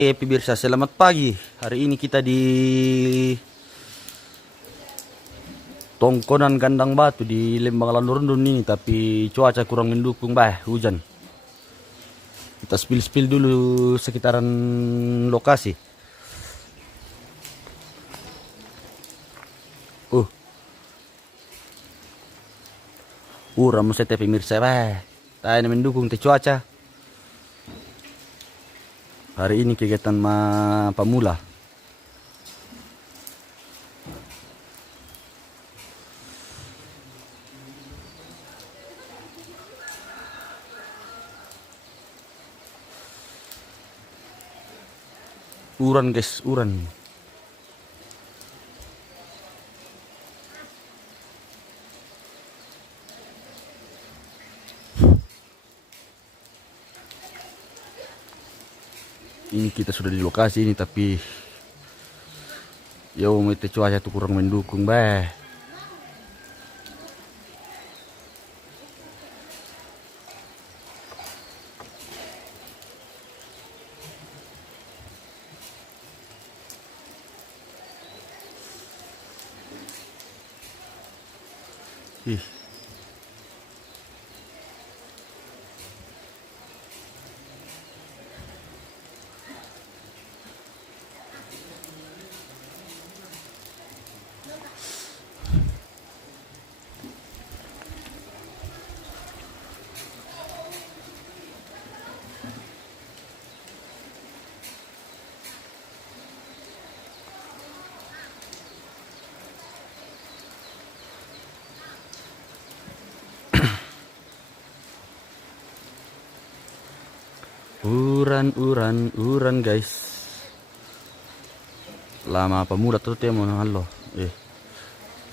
Pemirsa, selamat pagi. Hari ini kita di Tongkonan Kandang Batu di Lembang Landurundun ini, tapi cuaca kurang mendukung, hujan. Kita spill dulu sekitaran lokasi. Uh, Ramu sete pemirsa, tak mendukung te cuaca. Hari ini kegiatan pemula. Uran guys, uran. Ini kita sudah di lokasi ini, tapi ya itu cuaca tuh kurang mendukung, Ih. Uran guys. Lama pemuda tuh temo halo.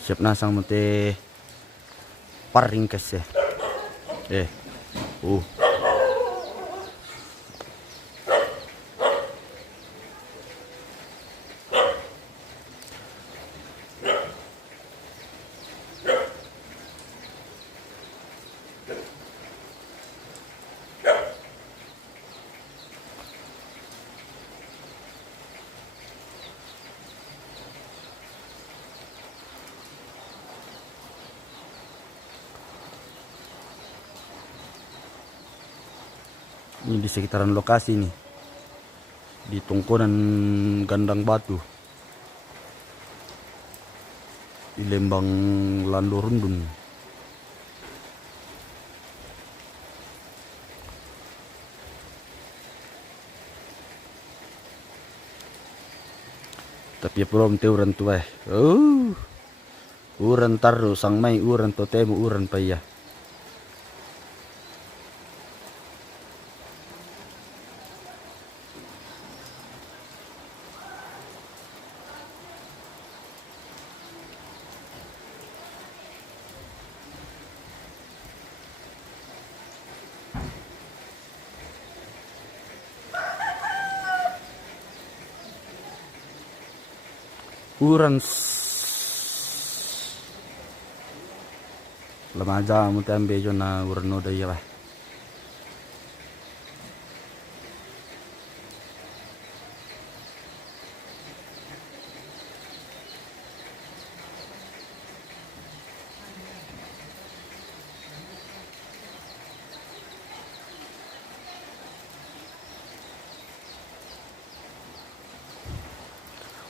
Siap nasang mete paring kes ya. Eh. Uh. Ini di sekitaran lokasi nih, di Tongkonan Kandang Batu di Lembang Landurundun. Tapi ya belum te uran tuh uran taru sang mai uran totemu uran payah. Uran lama aja mau ambil jona uran noda ya bah.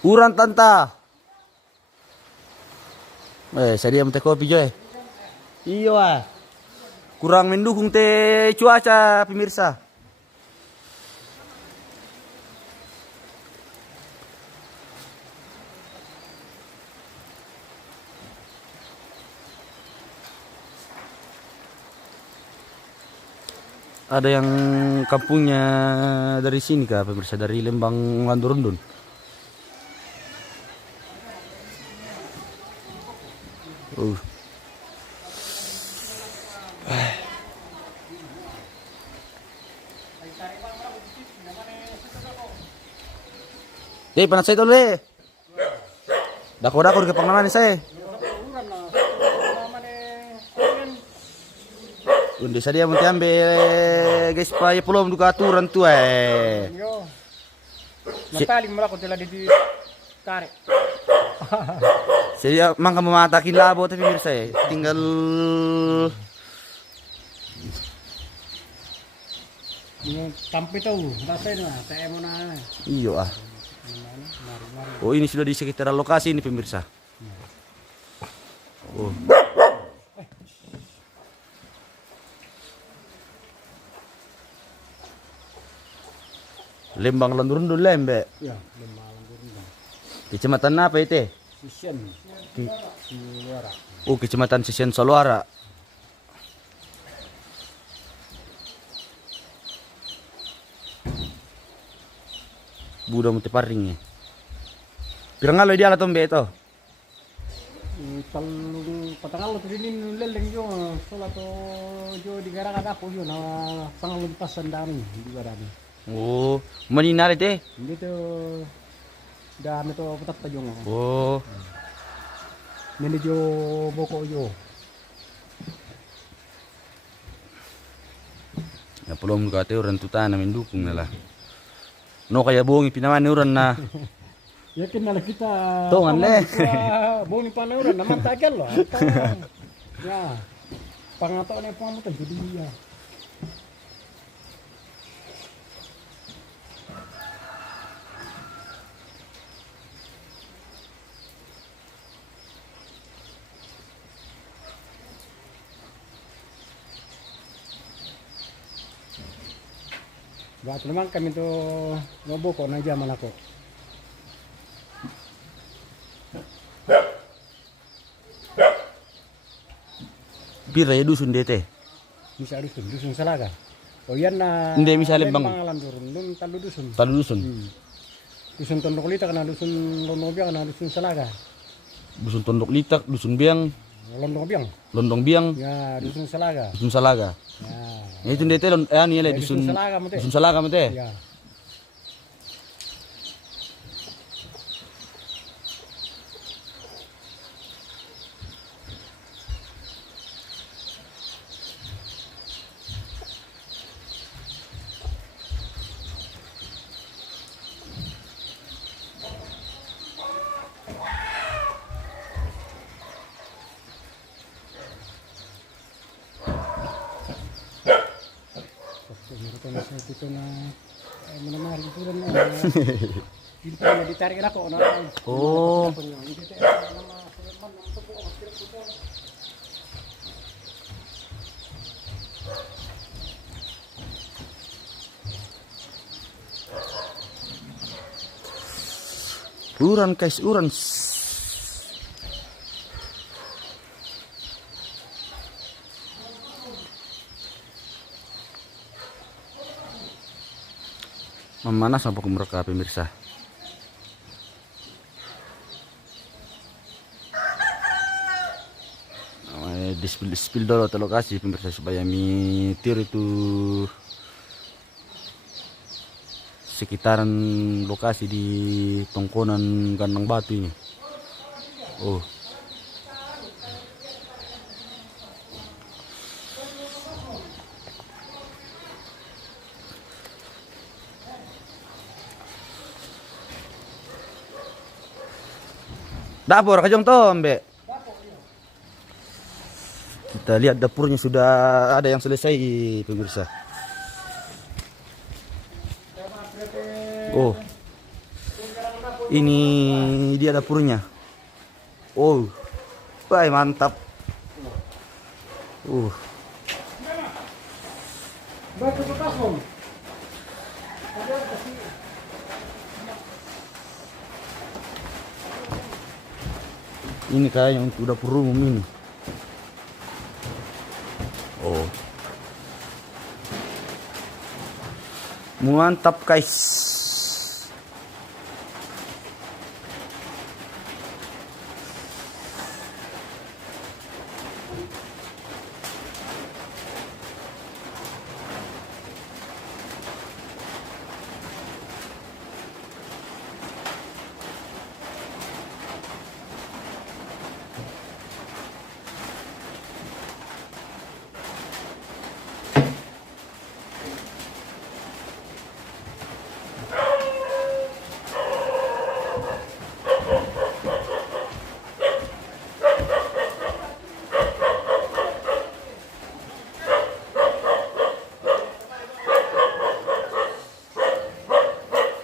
Uran tanta. Saya mau teh kopi joy. Iya, kurang mendukung teh cuaca pemirsa. Ada yang kampungnya dari sini kah pemirsa, dari Lembang Landurundun. Panas saya tuh le. Dako-dako ke pangalan saya. Undi sadia mau ambil guys, pa ya belum duka aturan tuh Mataling mo ako tila dito tarik. Jadi mangka mematakin labo tapi pemirsa ya, tinggal Yung tampi to, rasay na, tayo mo na. iyo ah. Oh ini sudah di sekitaran lokasi ini pemirsa. Oh. Lembang Landurundun Lembe. Ya, lemalang gurun ba. Kecamatan apa itu? Sisyan, Siwara. Oh, Kecamatan Sisian Saluara. Budak muti paring ya. Pirang alo dia alat ombe itu? Talung patangal to din leleng yo, sola to jo di gara kada po yo na pangalun pasan dami di garami. Oh, maninari teh. Dito dami to patat pa yo. Oh, Nini jo boko yo. ya belum kate orang tu tanah mendukung lah. No kaya buong pinaman ni orang na. Yakin na kita. Tongan le. Boni panauran naman tagal lo. Ya. Pangato na yung pangamutan jadi ya. Bakit naman kami to ngoboko na jaman ako. Pira ya dusun dia teh. Bisa dusun Salaga. Oh yan na. Hindi misalnya bang Pangalan turun dun talo dusun. talu dusun. Dusun Tondok Lita kana dusun Lonobia kana dusun Salaga. Dusun Tondok Litak, dusun Biang, Londobiang. Londong Biang, Ya dusun Salaga. dusun Salaga. Ya. Itu dia teh ni le dusun Salaga mo te. dusun Salaga mah teh. Ya. Meron na sa dito na ay manamari ko rin na. Dito na ditarik ako na. Oh, uran guys, uran. Memanas apa mereka pemirsa. Di-spill dulu atau lokasi pemirsa supaya mitir itu sekitaran lokasi di tongkonan kandang batu ini. Oh. Dapur kajong toh, Mbak. Kita lihat dapurnya sudah ada yang selesai, pemirsa. Oh. Ini dia dapurnya. Oh. Wah, mantap. Batu bekas Om. Ini kayak yang untuk dapur umum ini. Oh. Mantap guys.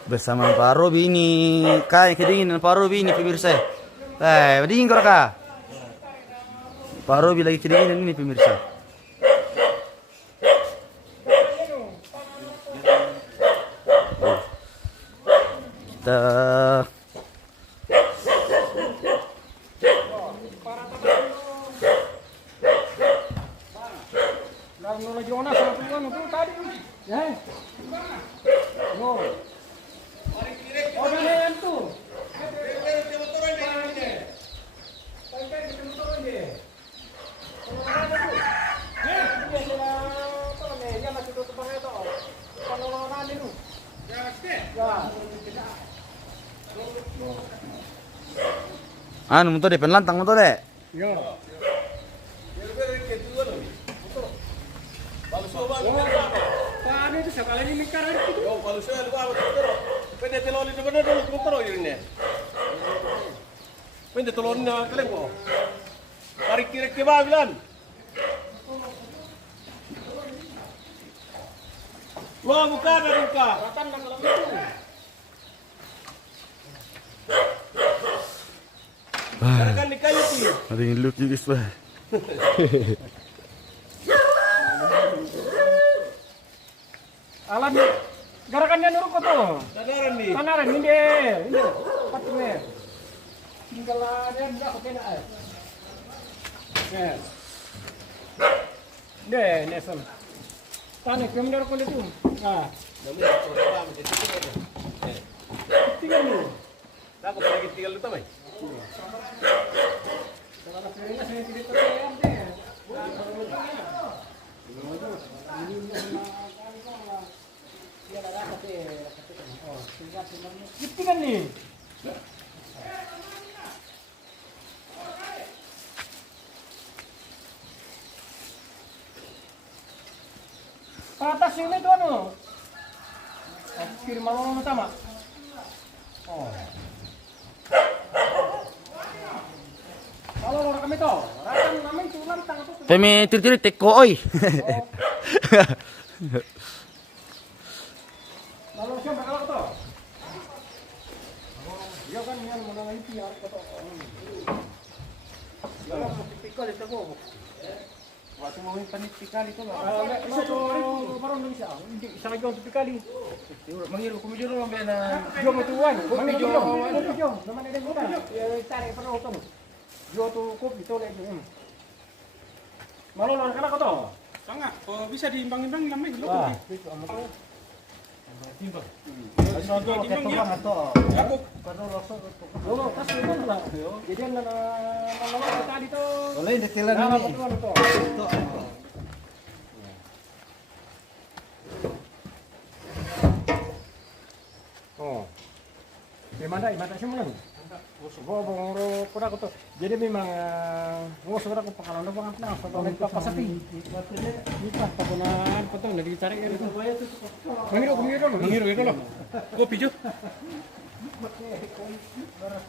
Bersama Pak Robi ini, kayak kedinginan Pak Robi ini pemirsa. Dingin kok kak? Pak Robi lagi kedinginan ini pemirsa. Kita Nona Jonas satu kan itu tadi. Ya. No. Oh, kan tuh. anu motor deh, penlantang motor deh. Ya. Paano itu sekali ini mikar itu? Yo, kalau saya lupa apa itu? Pwede telon itu benar dulu motor ini. Pwede telon na kalian ko. Tarik kira ke ba bilan? Wah, buka dah buka. Ratan dan malam itu. Kan di kayu tu. Ada yang lucu guys, bah. Alam garakannya nurut kok tuh. Sadaran ni. Tanaran ini deh. Ini patungnya. Tinggal ada enggak oke nak. Yes. Deh, nesem. Tane kemana kau itu? Ah. Tinggal ni. Aku lagi tinggal tu mai. Kalau piringnya saya tidak terlihat deh. Gitu kan nih. Atas ini tuh anu. Kirim malam sama. Oh. Kalau orang kami tuh, ratan namin tulang tang tuh. Pemi tiri-tiri teko oi. Lalu siapa kalau tuh? Dia kan yang menangani piar kata. Kalau tipikal itu kok. Waktu mau tipikal itu lah. Itu baru Indonesia. Sama jual tipikal. Mangiru ko medyo ron ba na. Jual matuan. Kopi jual. Naman ada kita. Cari perlu tuh. Jual tuh kopi tuh lagi. Malu orang kena kata. Tengah, oh, bisa diimbang-imbang namanya lo. Wah, itu amat tuh. Timbang. Timbang ya. Aku Oh, tas itu lah. Jadi nama tadi tuh. Boleh detilan Nama ni. betul tuh. Oh. Di mana semua nih? Bong kurang tuh. Jadi memang saudara ko pakalan bang apa na sa nagpapasati. Kita pakunan pa to nagcari gitu. Mangiru itu loh. kopi jo.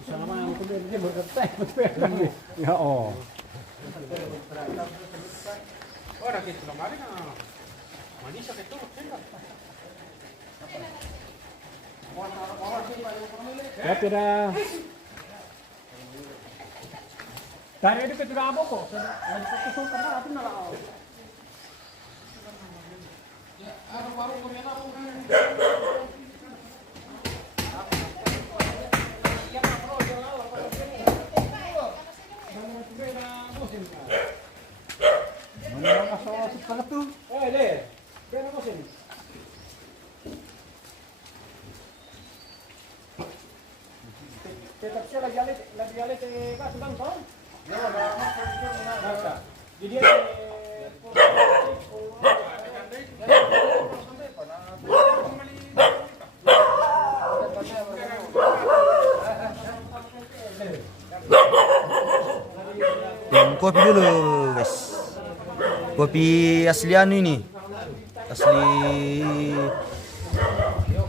Sama yang kudu dia bergetek betul. Ya oh. Ora kita kemarin manis sakit tuh. Ya tidak. Dari itu kita apa kok? Ada satu karena apa nala. Mana kasih sepanjang tuh? Deh. Berapa kosin? Tetap siya lagi alit kaso lang ko. Jadi Kopi dulu guys. Kopi asli anu ini. Asli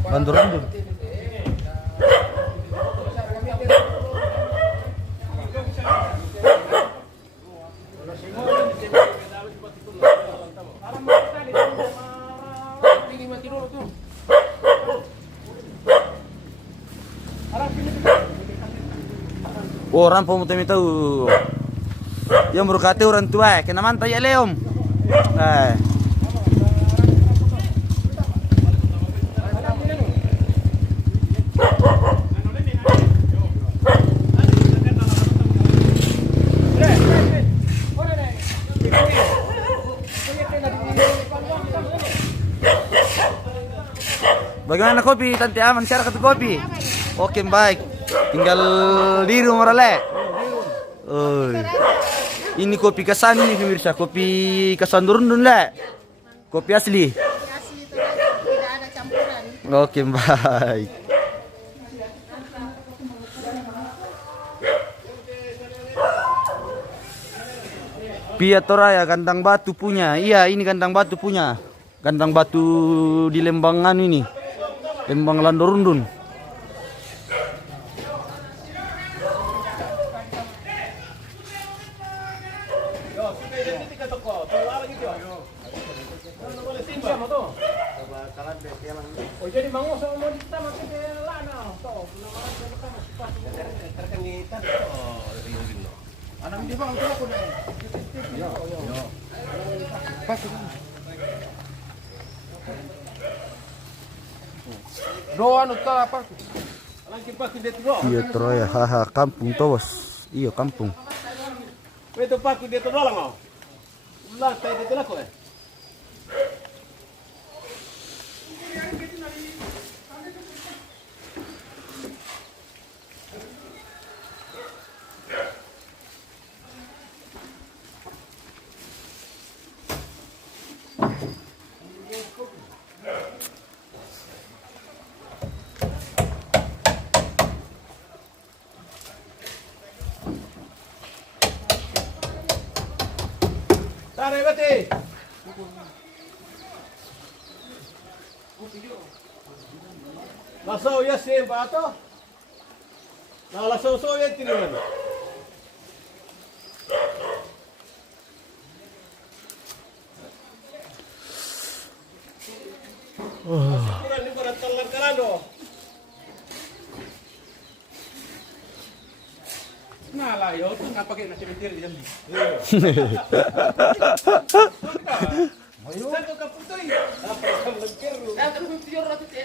Bandung. Orang pemuda itu yang berkata orang tua, kena mantai ya leom. Bagaimana kopi, Tante Aman? Masyarakat kopi? Oke, baik. Tinggal di rumah le. Ini kopi kesan ini pemirsa, kopi kesan Durundun le. Kopi asli. Asli itu tidak ada campuran. Oke, baik. Piatoraya kandang batu punya. Iya, ini kandang batu punya. Kandang batu di Lembangan ini. Lembang Landorundun. Oh jadi mau sama kita masih ke lana. Anak dia bang aku nih. Doan utara apa? Iya Troya, haha, kampung tos. Iya kampung. Itu pakai dia terlalu mau. Ulah saya dia terlalu eh. Tarik bati. Langsung ya sih Pak Ato. Nah langsung ya tinuan. Kurang ni kurang telan kalando. Nah lah, yo tuh nggak pakai nasi mentir di jambi. Satu kaputoi. Apa yang lengker lu? Nah, terus itu jorok itu.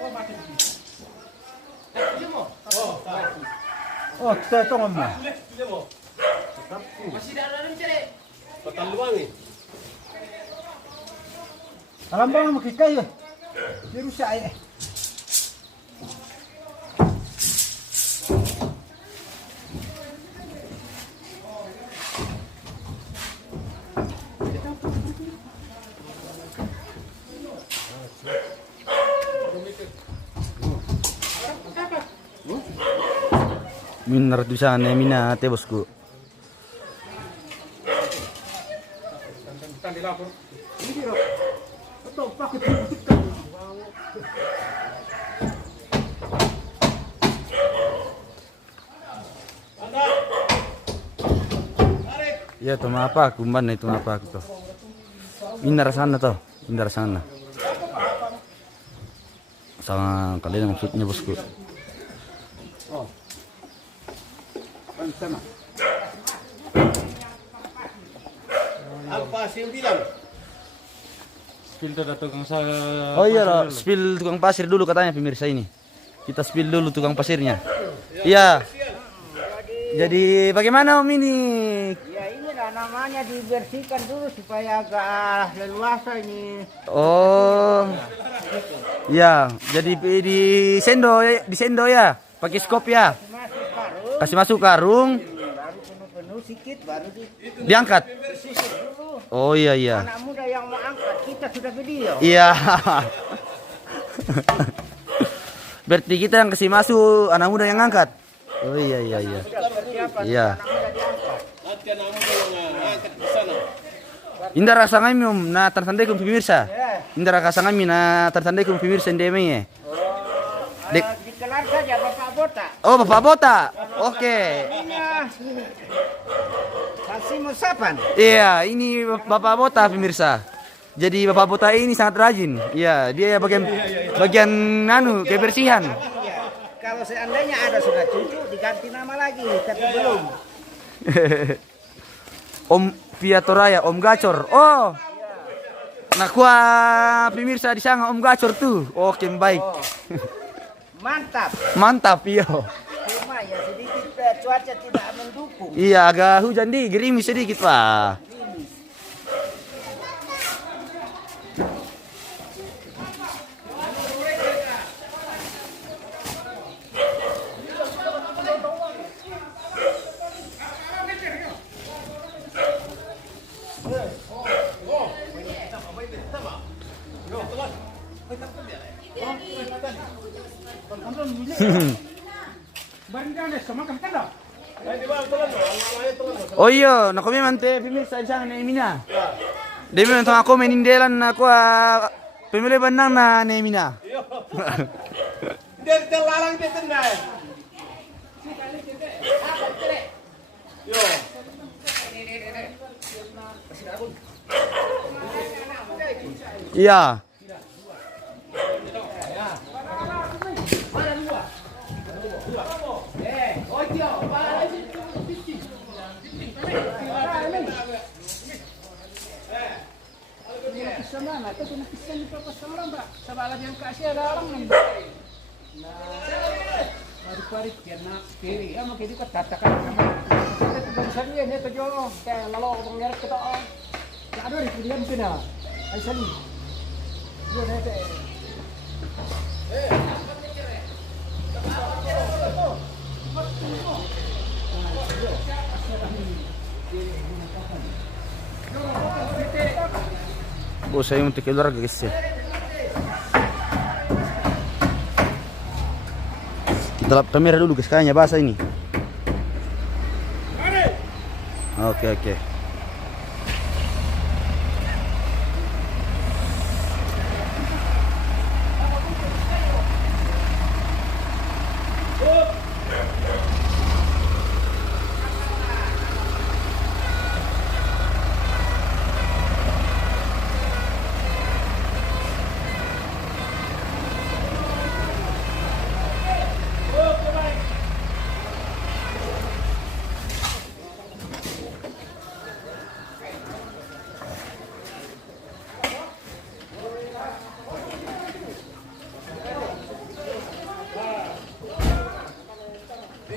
Oh mati. Oh kita tunggu mah. Masih ada mencari. Pataluang ni. Alam bang makikay. Di rusak eh. Minar di sana mina teh bosku. Tan di lapor. Betul pakai Anda. Tarik. Ya tuh apa kumban itu apa tuh. Minar sana tuh, minar sana. Sama kalian maksudnya bosku. Apa sih bilang? Spill tuh tukang saya. Oh iya loh, spill tukang pasir dulu katanya pemirsa ini. Kita spill dulu tukang pasirnya. Iya. Jadi bagaimana Om ini? Ya inilah namanya dibersihkan dulu supaya agak leluasa ini. Oh. Ya, jadi di sendo ya. Pakai skop ya. Masuk karung, Kasih masuk karung, baru penuh-penuh sedikit, baru diangkat. disisir dulu. Oh iya iya. Anak muda yang mau angkat, kita sudah video. Iya. Berarti kita yang kasih masuk, anak muda yang angkat. Oh iya iya iya. Sudah persiapan Iya. anak muda diangkat. Nanti anak muda yang angkat ke sana. Indah rasa ngami Om, na tersandaikum pemirsa. Ya, Indah rasa ngami na tersandaikum pemirsa ndeme. Dek. dikelar saja Bapak Bota. Oh Bapak Bota. Oke. Iya. Kasih musapan. Iya, ini Bapak Bota pemirsa. Jadi Bapak Bota ini sangat rajin. Iya, dia bagian kebersihan. Iya. kalau seandainya ada sudah cucu diganti nama lagi, tapi belum. Om Piatoraya, Om Gacor. Oh. Nah, pemirsa di sana Om Gacor tuh. Oke, baik. Mantap. Mantap, iya. Cuma ya sedikit cuaca tidak mendukung. Iya, agak hujan gerimis sedikit, Pak. Oh iya, nak kami mante pemirsa di sana Nemina. Dia memang tengah komen indelan aku pemilih benang na Nemina. Dia lalang dia tendai. Yo. Iya. Sama, itu kena ni papa sama mbak. Sabalah yang kasih ada orang nih. Parit dia nak kiri, ama kiri kat tatakan sama. Kita tu besar ni tu jo, kayak lalu orang merek kita. Ada di pilihan pina. Ai sali. Jo nete. Oh, saya untuk keluar guys ya. Kita lap kamera dulu guys, kayaknya basah ini. Oke.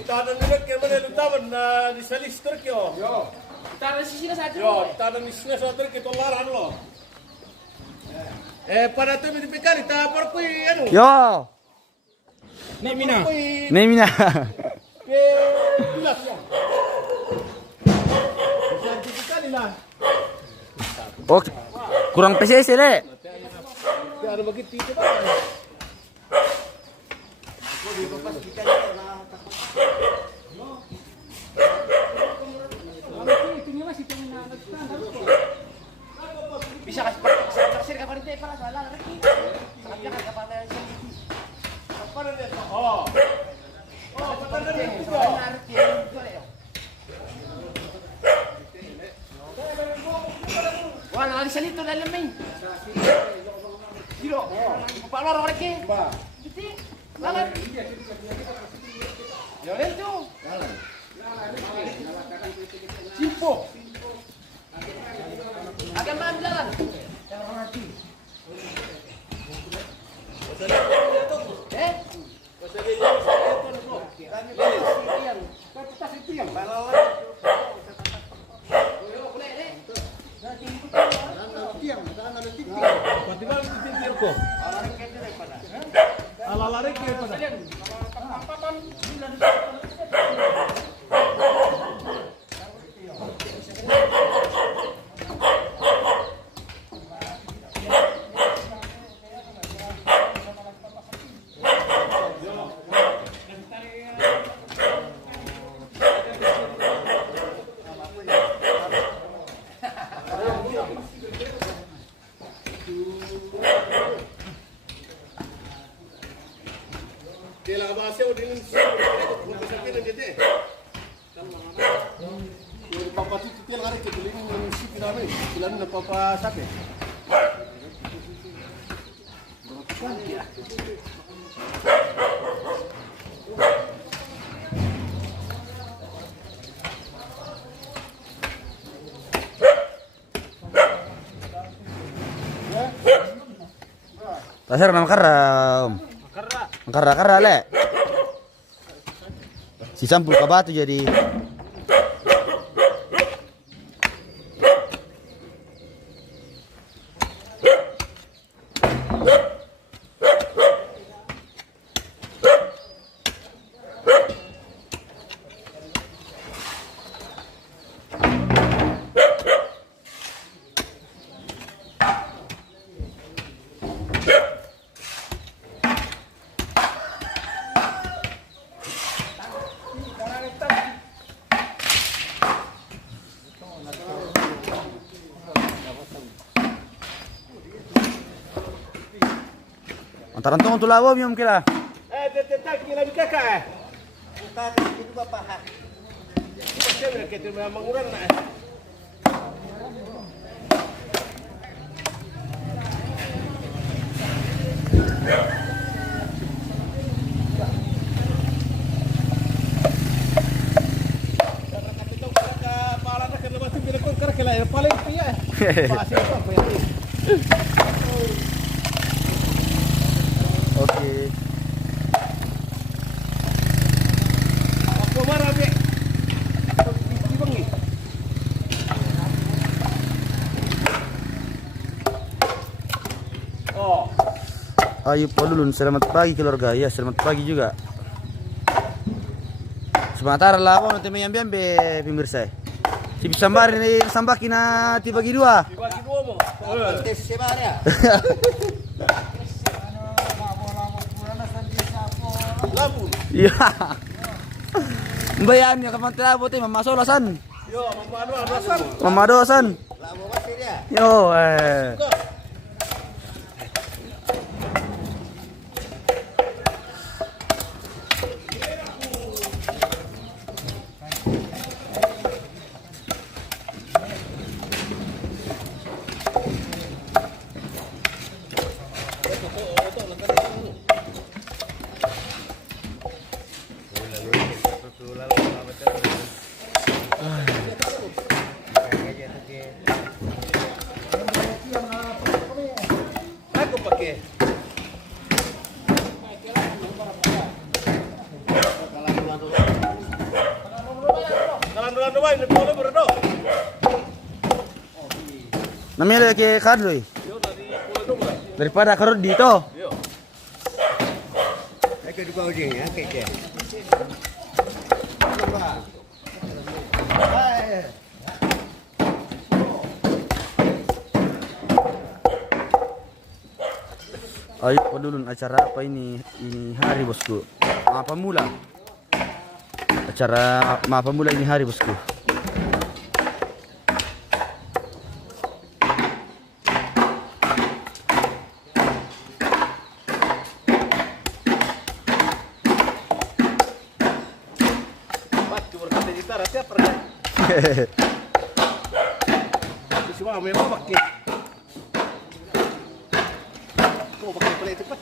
Tanah ni ke mana lutaman di salis terkyo. Yo. Taruh sisi ke satu. Yo, tanah ni sini satu terkyo tolaran lo. Pada tu di pekan kita pergi anu. Yo. Nemina. Nemina. Ke jelas ya. Sertifikat ni lah. Oh, kurang PCC le. Ya ada begitu tu pak. Bisa kasih taksir kapan itu para soalan lagi. Sakitnya kan kapan ada Apa dia? Oh. Oh, betul dia itu. Wah, nari salito dalam main. Kilo. Pak lor mereka. Ba. Gitu. Lalan. Ya itu. Simpo. Agak mana jalan? Ala lari ke pada. Kailangan ba siya din sa sakit ng gete. Yung papatututil nga rin, kituloy yung sipin namin. Sila nung nagpapasabi. Tasar nama karam. Karra le. Si sampul ka batu jadi. Antaran tong tu lawa miom kira. Detak kira bikaka. Ntar itu bapak. Pasti mereka itu memang murah nak. Paling pia. Pasti apa yang Oke. Aku marah be. Dibangi. Oh. Ayo Polulun, selamat pagi keluarga. Ya, selamat pagi juga. Sebentar lah, mau nanti menyambi pemirsa. Si sambar ini sambaki na dibagi dua. Dibagi dua mo. Tes sebar ya. Labu. Iya. Mbayan ya kapan telabo teh mama solasan. Yo, mama asan. Mama dosan. Lama masih dia. Yo Aku pakai. Kalan doa ini boleh berdoa. Namanya ke kadloi. Yo dari pulau dua. Daripada karut di to. Yo. Mereka juga ujungnya kayak. Ayo Polulun, acara apa ini? Ini hari bosku. Apa mula? Acara apa mula ini hari bosku? Batu berkata gitar siapa pernah? Cuma memang pakai. Oh, pakai pelet cepat.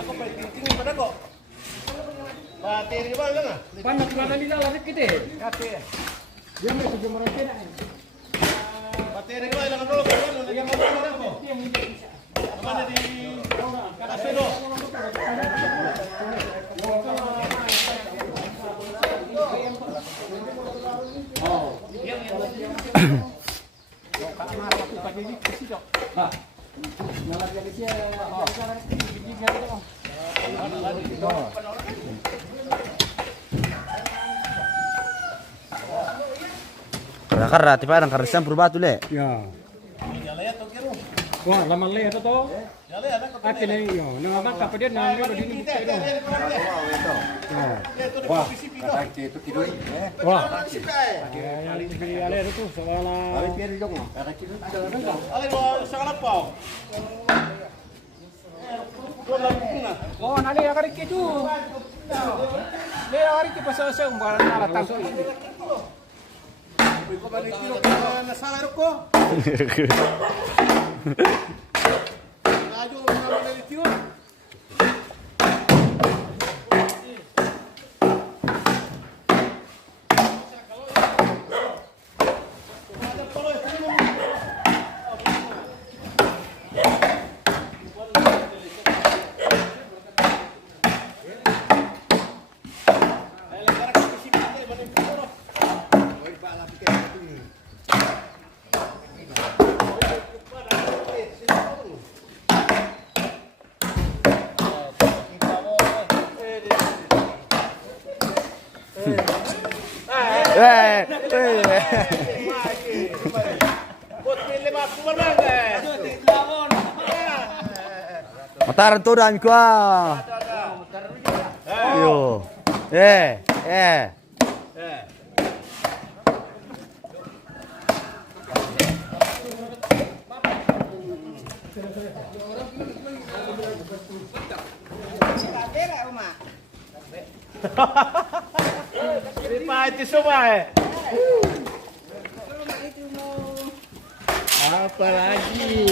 Aku pakai tinggi pada kok. Bateri mana lah? Panas mana ni lah lari kita. Kate. Dia mai tujuh mereka nak. Bateri kau hilang dulu kan? Yang mana aku? Mana di Kasino? Pagi ni kesi dok. Ha. Nalar dia kesi. karena tipe orang karena campur batu le. Ya. Yala ya to kiro. Wah, laman le itu to. Yala ya nak. Akin na yo. Nangamak ka pa din na le din mo tayo. Wah. Wah. Ya, ale itu soalnya. Ale mo sa kalapaw. Oh, nali akarik itu. Le akarik pa sa umbaran na ratang. Ko balik kiro na sa ko. Ayo mga malilitiyo. Mataran to dami ko. Yo. Eh. Itu semua. Apa lagi?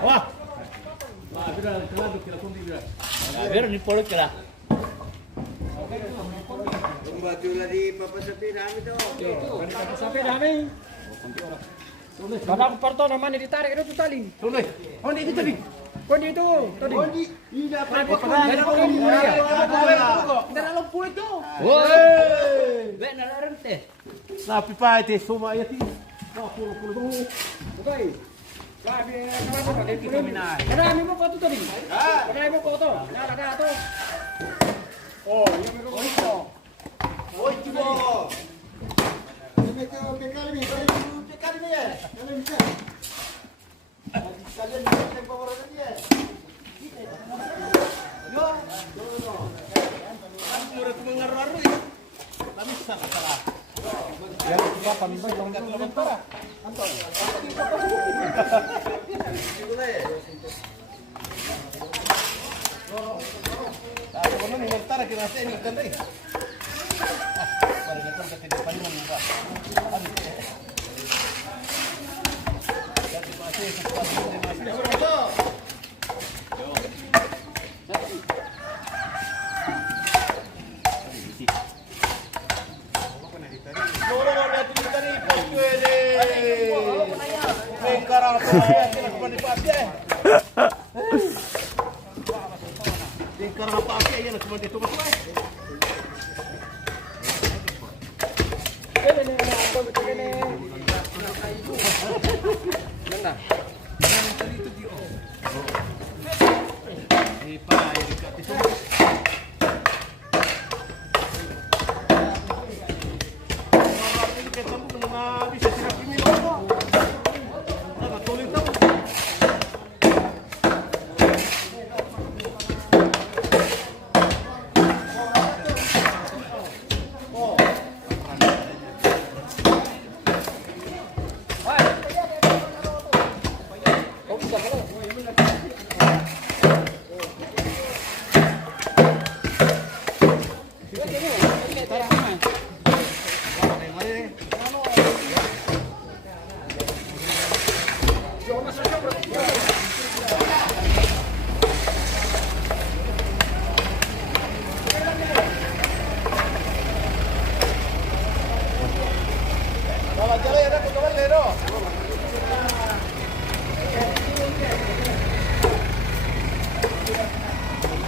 Wah. Biar ni polok kira. Sampai dami. Kalau aku parto namanya ditarik itu tali. Tuloy. Kondi itu tadi. Kondi itu tadi. Kondi. Tidak pernah. Tidak dalam pulau itu. Woi. Sapi pa ite suma ya ti. Bukai. Ada mo ko to tadi. Ada mo ko to. Ada to. Oh, yung mo ko to. Oi tibo.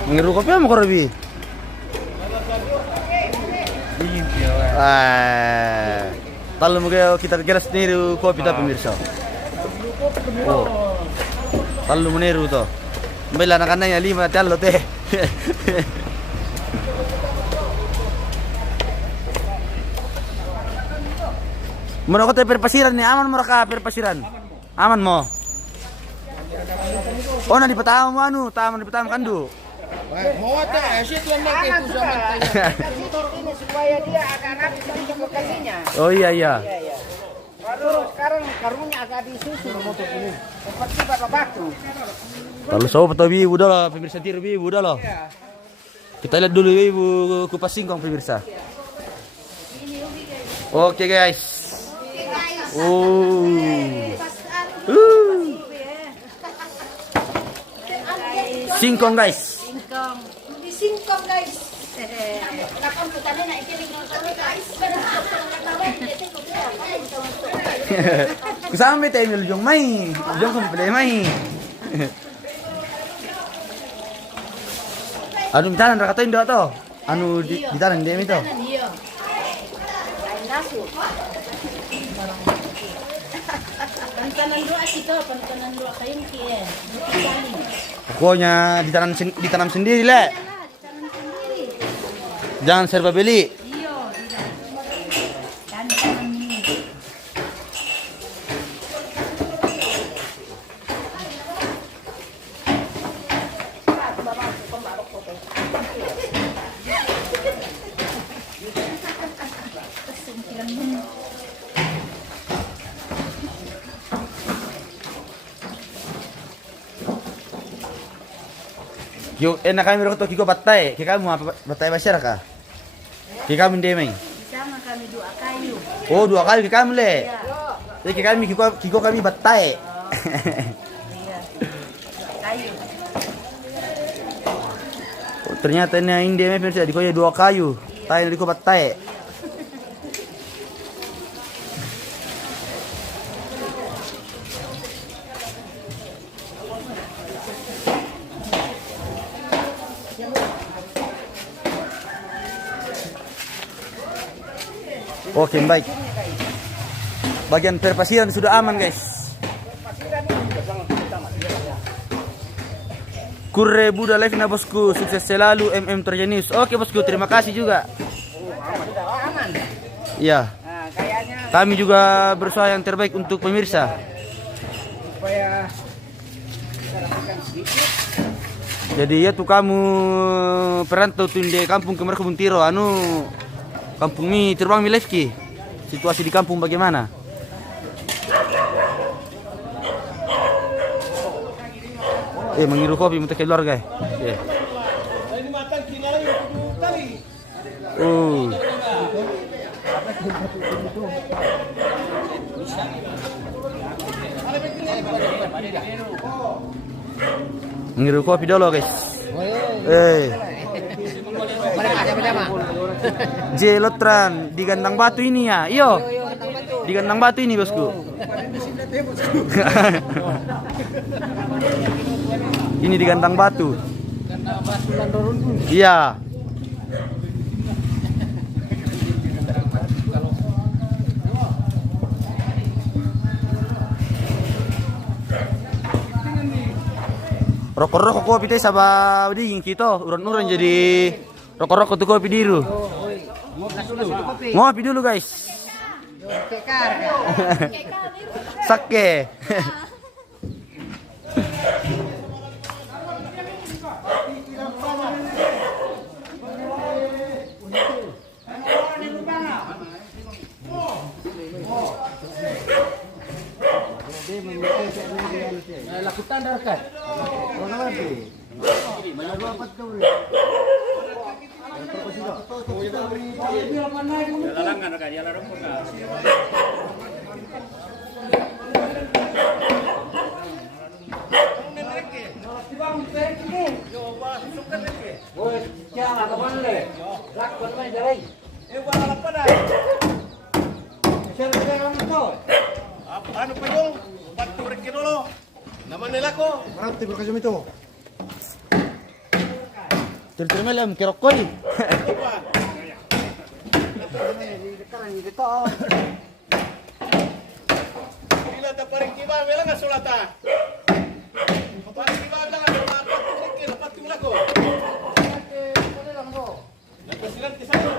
Ngeru kopi apa kopi? Kalau mungkin kita gelas niru kopi tapi pemirsa. Oh, kalau meniru toh. Bela anak-anaknya 5 calo teh. Mana kota perpasiran nih, aman mereka perpasiran. Aman mo. Oh, na di Petama anu, taman di Petama kandu. Mau ada sih tuan nak Aman itu sudah. sama. Kasih tur ini supaya dia agak rapi di bekasinya. Oh iya. Iya. Baru sekarang karungnya agak disusun. Seperti bapak batu. Kalau sob atau ibu dah lah, pemirsa tiru ibu dah lah. Kita lihat dulu ibu kupas singkong pemirsa. Oke guys. Singkong guys. Singkong guys. Lakon kita na ikinig ng guys. Kusama tayo ng Jong May. Jong kumple May. Anu mintanan rakatain dah to. Anu di tanan dia itu. Iya. Ay naso. Pantanan doa ito, pantanan doa kayo kiye. Pokoknya ditanam sendiri le. Ditanam sendiri. Jangan serba beli. Iya, tidak. Tanam ini. Yo enak kami rokok kiko batai. Kika kamu apa batai basir kah? Kika kami demeng. Sama kami doa kayu. Oh 2 kali kika kami le. Jadi kika kami kiko kami batai. Iya. Kayu. Oh, ternyata ini inde me pemirsa dikoya 2 kayu. Tai diko batai. Oke, baik. Bagian perpasiran sudah aman, guys. Kurre Buddha live na bosku, sukses selalu Torjanius. Oke bosku, terima kasih juga. Iya. Nah, kayaknya Kami juga berusaha yang terbaik untuk pemirsa. supaya kita rapikan sedikit. Jadi ya tuh kamu perantau tuh di kampung Kemar Kebun Tiro, kampung ini terbang Milevki. Situasi di kampung bagaimana? Mengiru kopi untuk keluarga. Ini matang kinaran itu tali. Mengiru kopi dulu guys. J Lotran di Gandang Batu ini ya. Iyo. Di Gandang Batu ini bosku. Ini di Gandang Batu. Iya. Rokok-rokok kopi teh sabah dingin kita, uran-uran jadi rokok-rokok tuh kopi diru. Ngopi dulu guys. Sake. Laku tandar kan? Ano pa yung paturik dulu. Naman nila ko. Berarti berkasih itu. Terima kasih kerokoi. Bila ta paring kiba, wala nga sulata. Paring kiba lang ang dapat. ganti satu.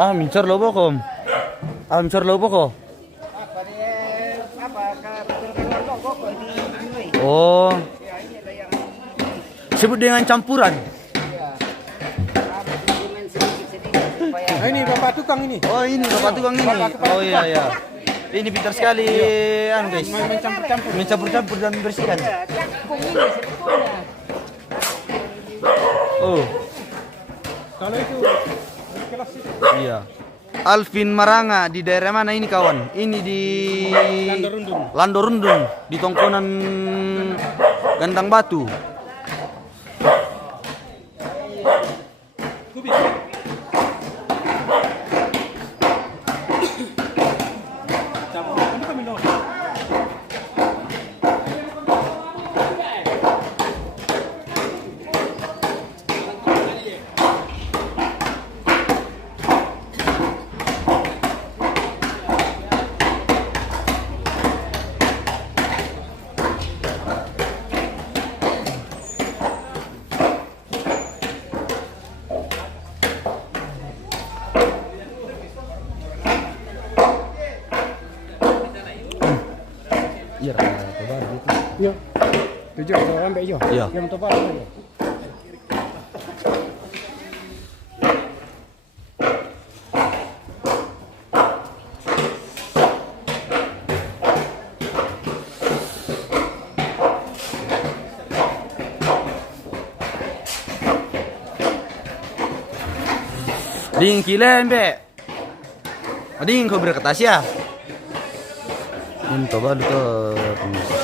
Ah, mincar lobo ko. Ah, mincar lobo ko. Apa dia apa keluar kok ini. Oh, Ya ini ada yang sebut dengan campuran. ya. Apa dimen sedikit supaya Nah, ini bapak tukang ini. Oh, ini bapak tukang ini. Oh iya ya. Ini pintar sekali, anu guys. Mencampur-campur. Mencampur-campur dan membersihkan. ya, cakung ini sebetulnya. Oh, Kalau itu kelas itu. iya. Alvin Maranga di daerah mana ini kawan? Ini di Landorundung di Tongkonan Gandang Batu. Iya, coba gitu. Yo. Tujuh itu ambil yo. Iya. Yang tebal yo. Ding kilen be. Ading kau berketas ya. Coba dulu pemirsa.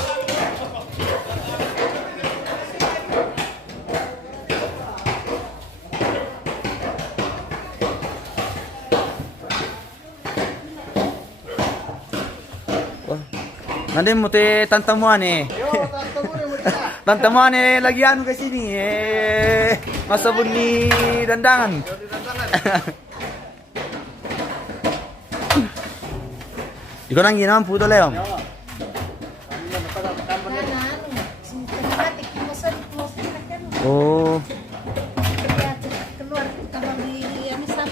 Wah, nanti mau tante Muane. Tante Muane lagi anu ke sini. Masa bunyi dandangan. Di konang ginam puto leom. Oh, keluar kamar di Amisam.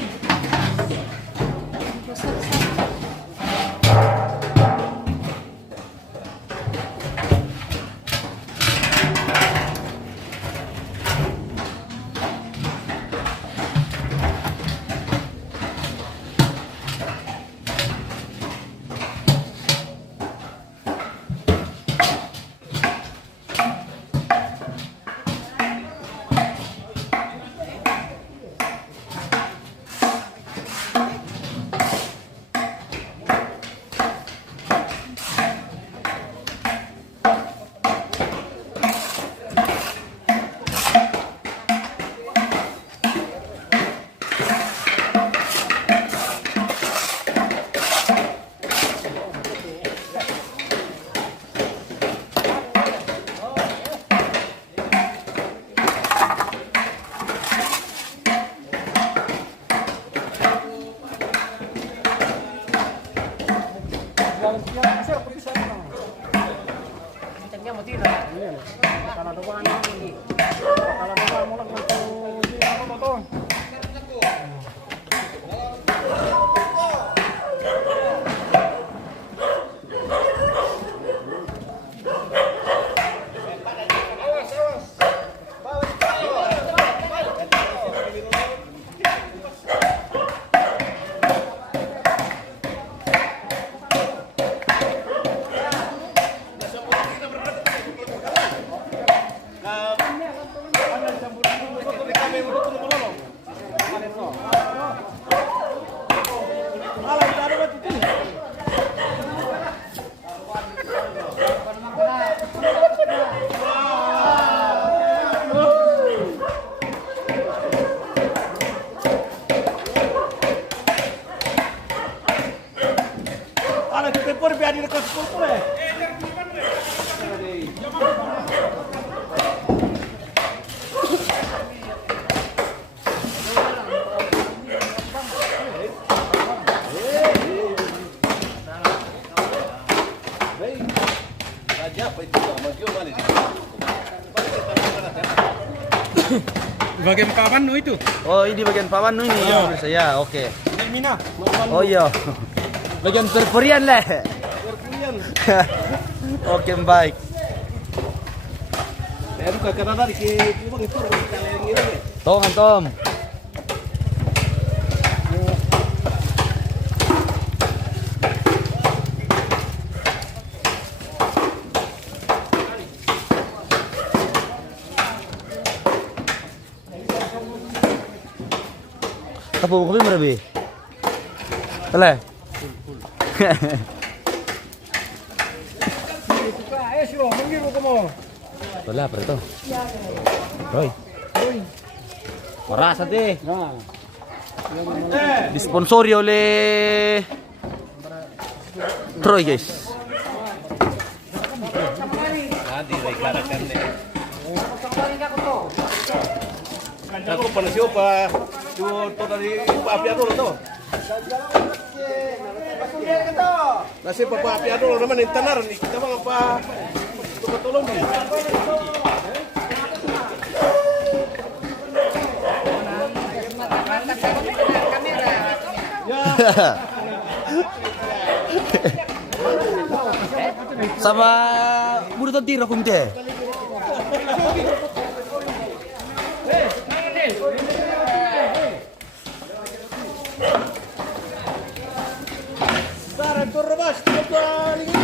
Tingnan mo tira. Ayan. Kaladawan naman. Kaladawan mo lang kung hindi ako to. Bagian papan no itu. Oh, ini bagian pawan ini ya pemirsa ya. Oke. Mina. Oh iya. Bagian perperian lah. Oke, baik. Tom, Tom. Tapo kopi berapa? Boleh. Ayo sih, manggil mo mo. Wala, preto. Roy. Marasa deh. Disponsori oleh Troy, guys. Ako pa na siya pa. To dari apiado lo to. Nasi pa apiado lo naman intanar ni kita mga pa tutulong ni. Sama burutan tira kumte.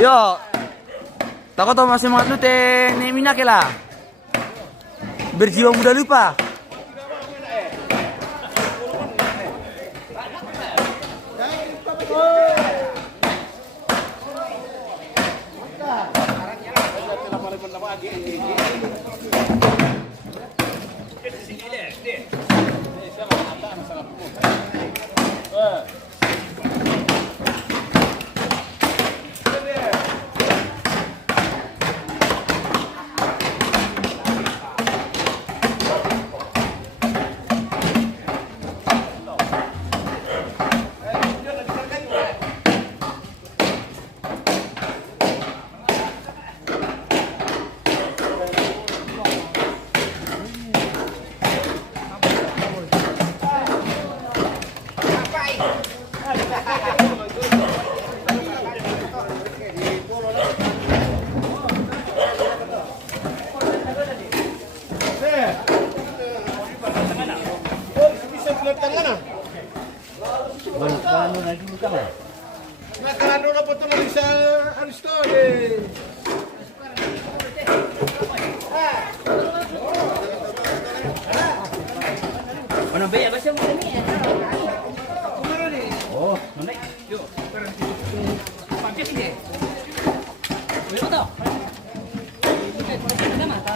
Yo, takut tau masih mat lu teh nemina kela. Berjiwa muda lupa. Nakalano na po ito na sa Aristo eh. Ano ba yan? Basta mo kami. Oh, nanay. Yo. Pagkit hindi. Uy, ito. Ano mata?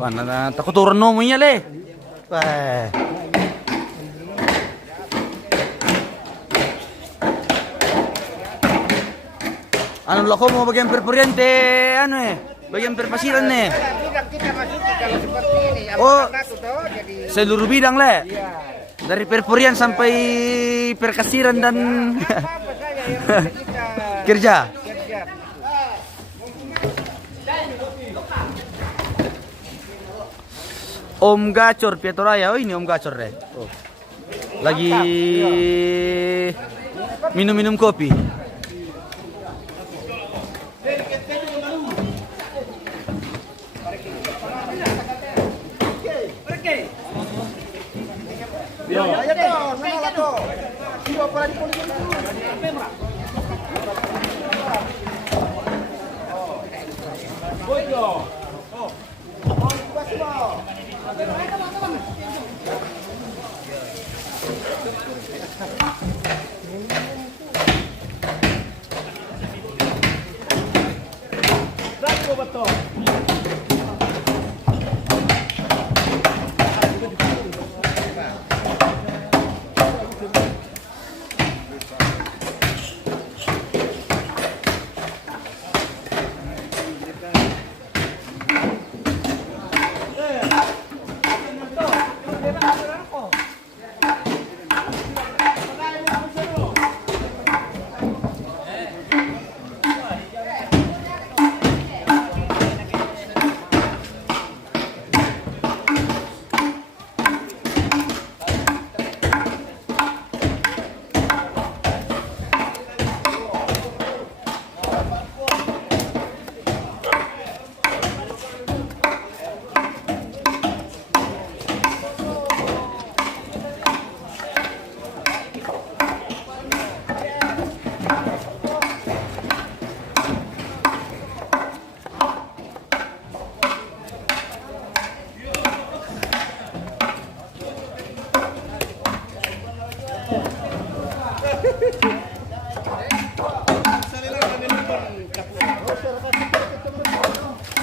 Wah, takut turun nomunya le. Wah. Anu lo mau bagian perpuriente, anu bagian perpasiran nih. Bidang kita masuki kalau seperti ini. Oh. Satu toh, jadi Seluruh bidang le. iya. Dari perpurian sampai perkasiran dan Apa saja yang bisa kita kerja. kerja. Om Gacor Pietoraya. Oh ini Om Gacor deh. Oh. Lagi minum-minum kopi.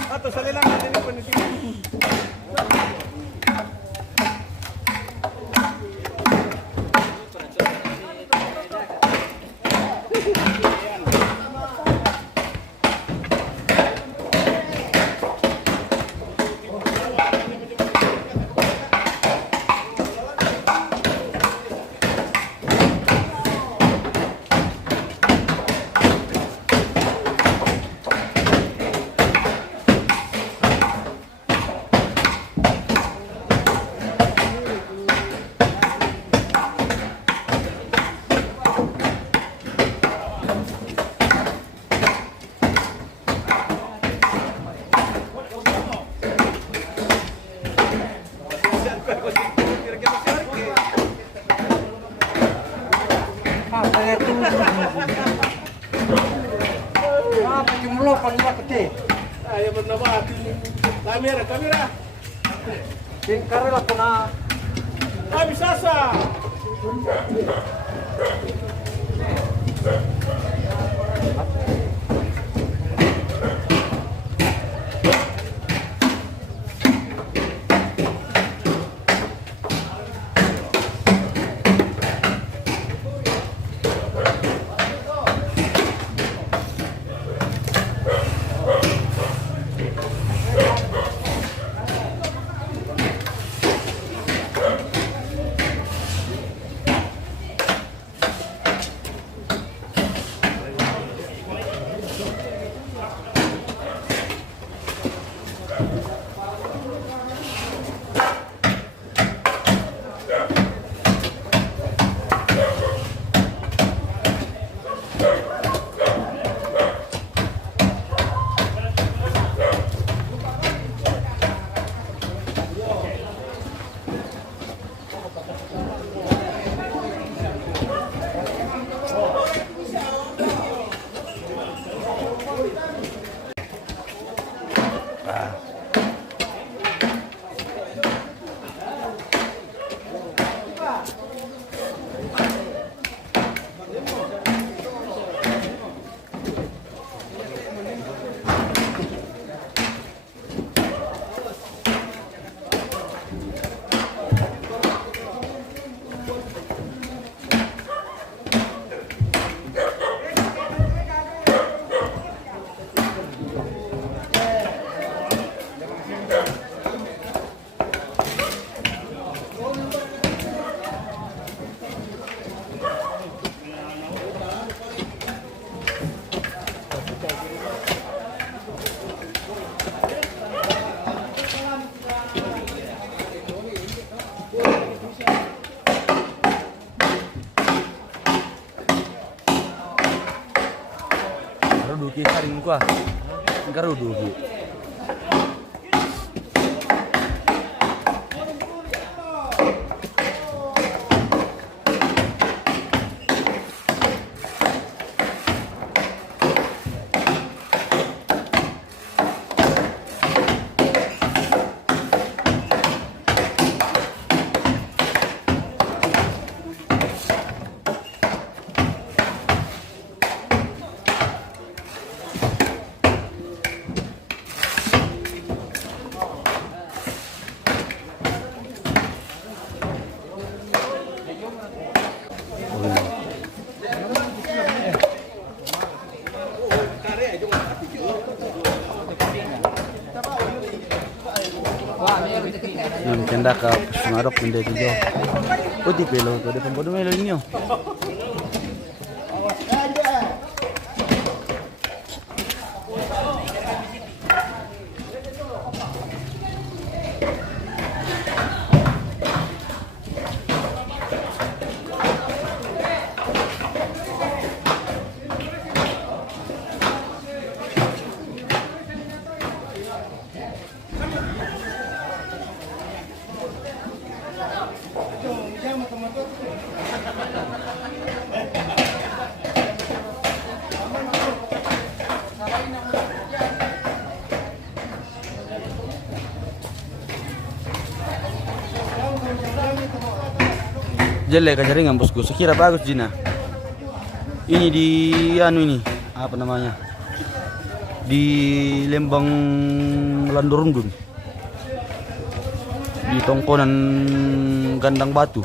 Atau salilang ini penelitian. Ayo bernama kamera kamera. Tingkari lah kena. Kami sasa. karudu ki saring kuah. Karudu ki. Yang kenda ka sumarok hindi tiyo. Pati pelo to de pambodo melo inyo. Jelek aja ringan bosku. Sekira bagus Jina. Ini di anu ini apa namanya? Di Lembang Landorundun. Di tongkonan Gandang Batu.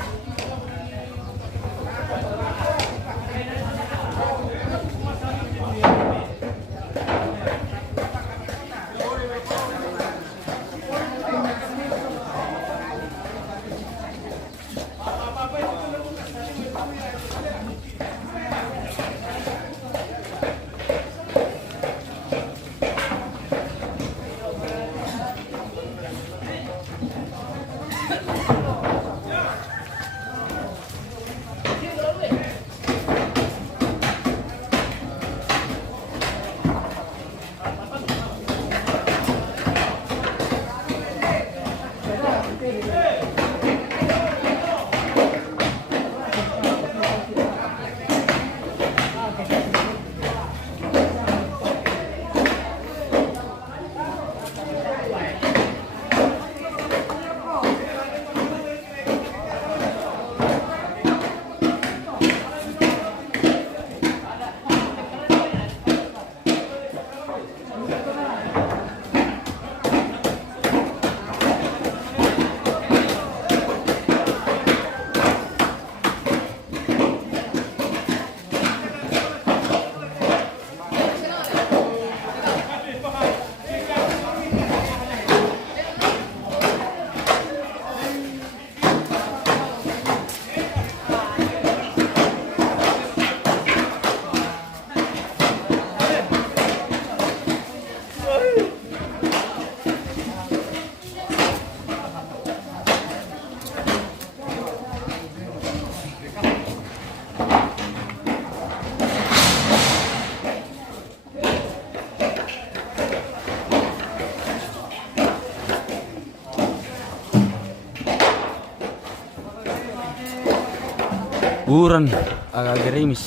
Buran agak gerimis.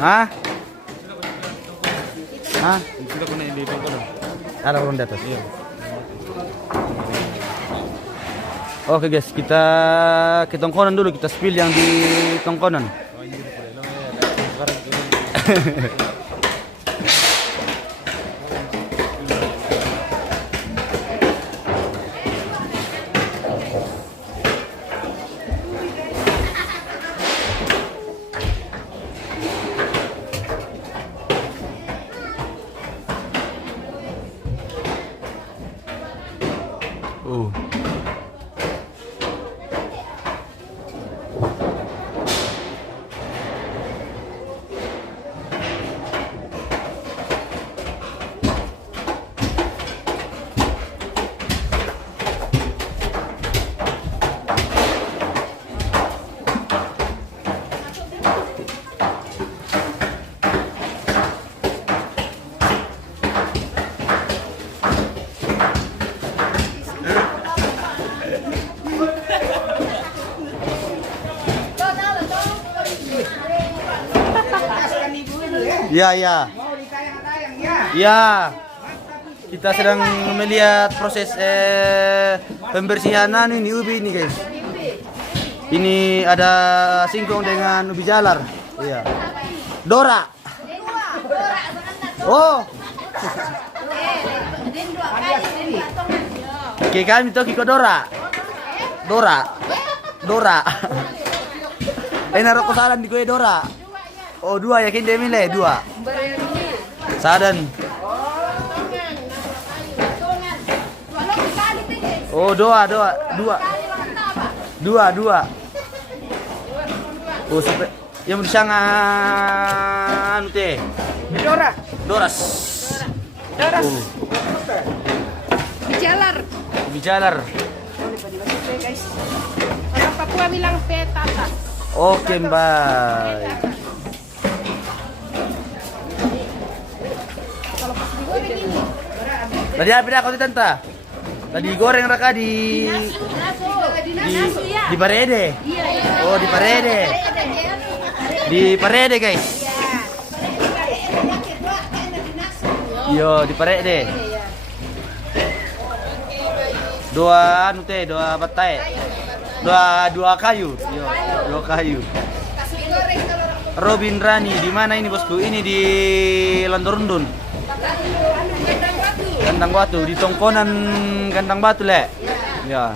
Hah? Hah? Sudah kena di tongkonan. Ada orang di atas. Iya. Oke guys, kita ke tongkonan dulu, kita spill yang di tongkonan. Oh. Ya, ya. Mau ditayang-tayang ya. Ya. Kita sedang melihat proses pembersihan ini ubi ini guys. Ini ada singkong dengan ubi jalar. Iya. Dora. Oh. Oke, kami toki ko Dora. Dora. Dora. Naruh kosalan di kue Dora. Oh, dua ya kinde mile, dua. Sadan. Oh, dua. Oh, sampai yang disangan teh. Dora. Doras. Dora. Oh, Jalar. bijalar. Guys. Orang Papua bilang petatas. Oke, Mbak. Tadi apa dah kau tante? Tadi goreng raka di Parede. Oh, di Parede. Di Parede, guys. Yo, di Parede. Dua anu teh, dua batai. Dua kayu. Yo, dua kayu. Robin Rani, di mana ini bosku? Ini di Landorundun. Kandang Batu, di tongkonan Kandang Batu, Le. Ya.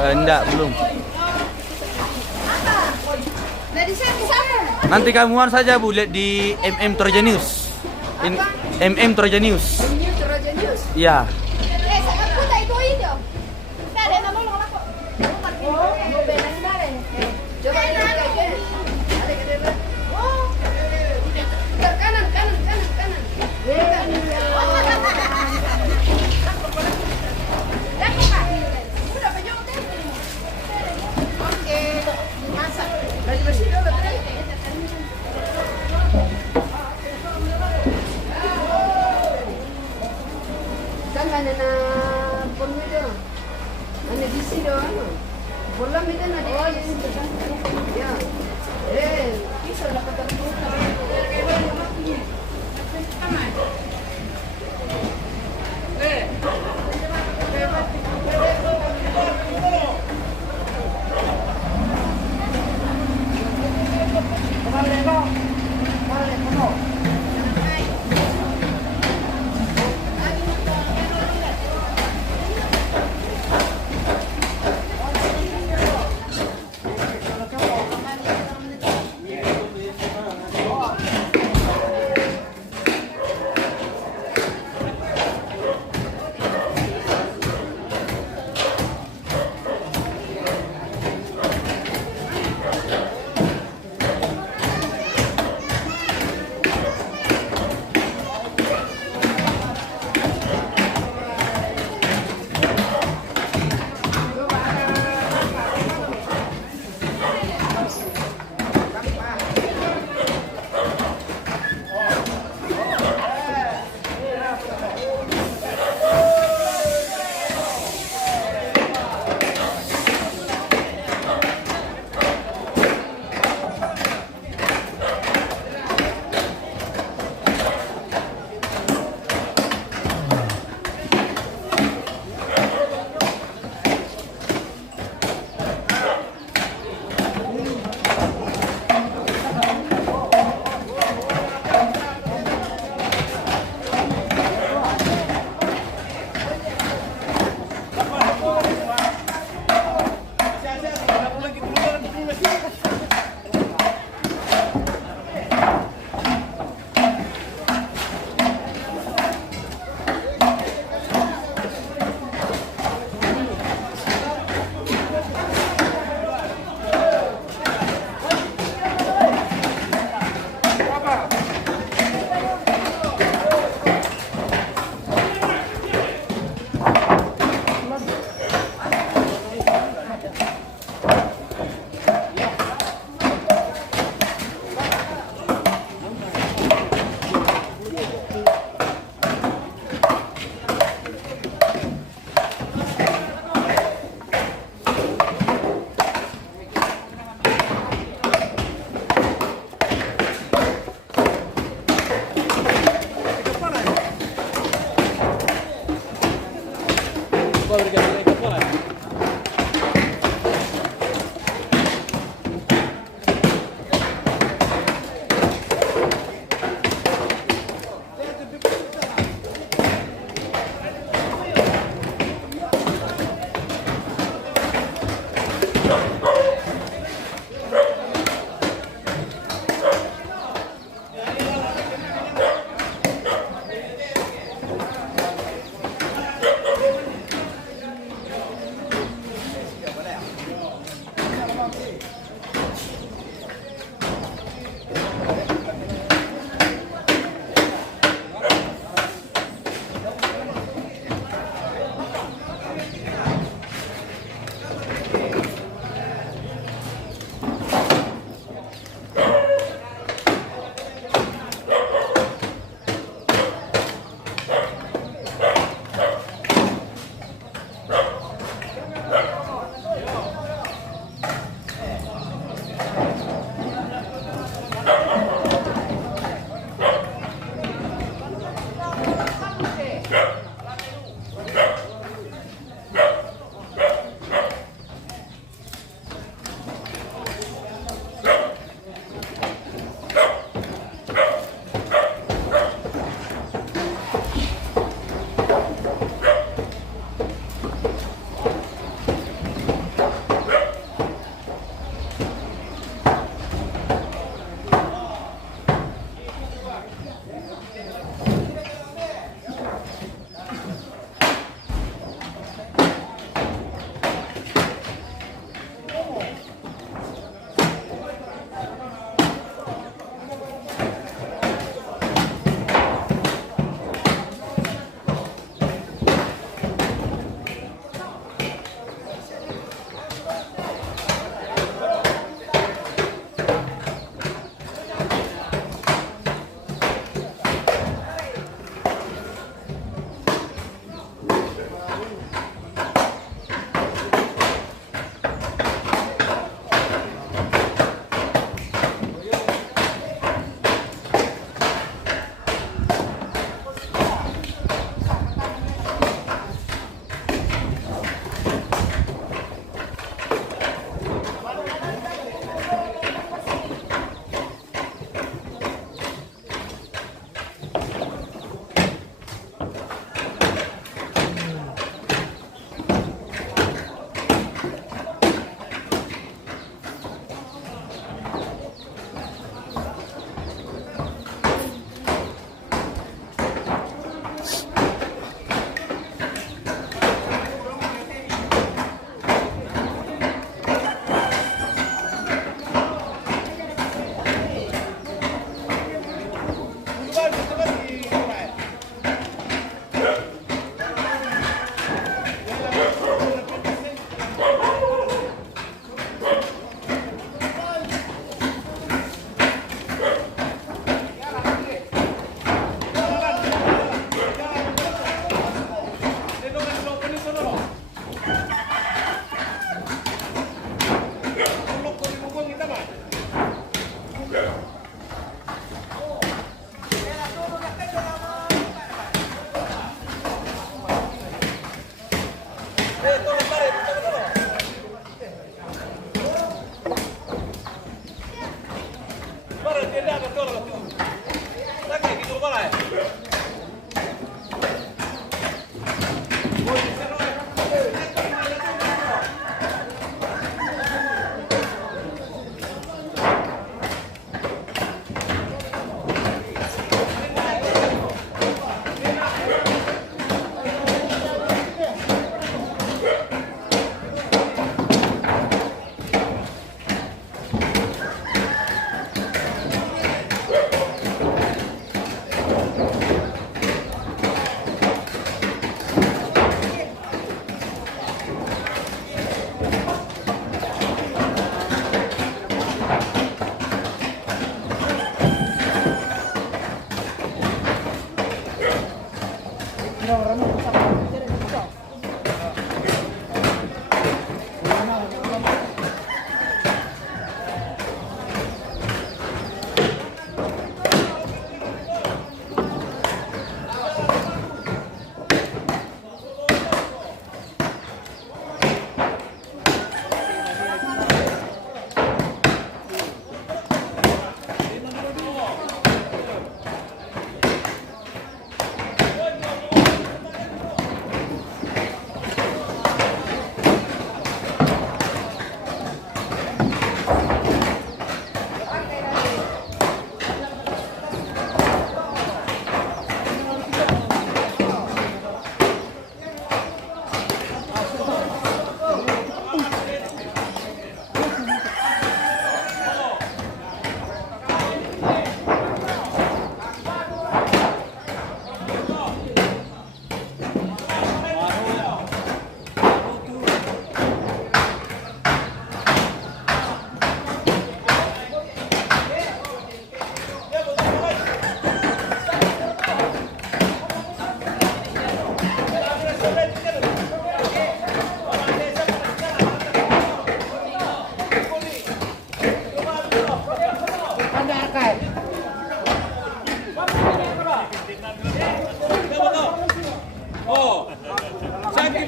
Enggak, belum. Nanti kamuan saja Bu, lihat di MM Toraja News. MM Toraja News. Iya.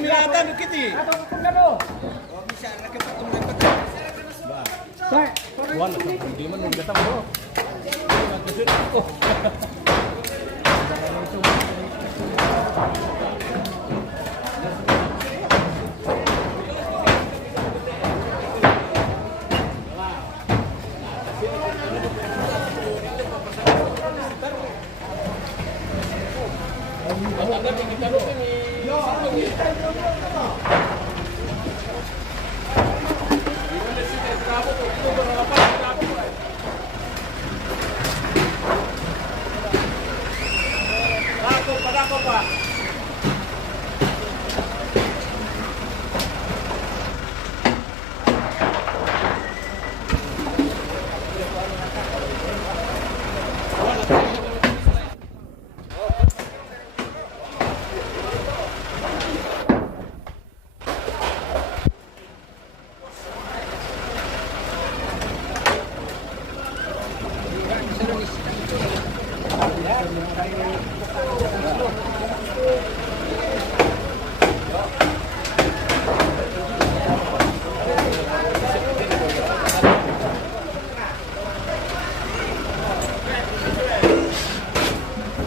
miratan kiti. Atau kung ano? Sir, Wala sa di man nung gatang mo. Padako pa.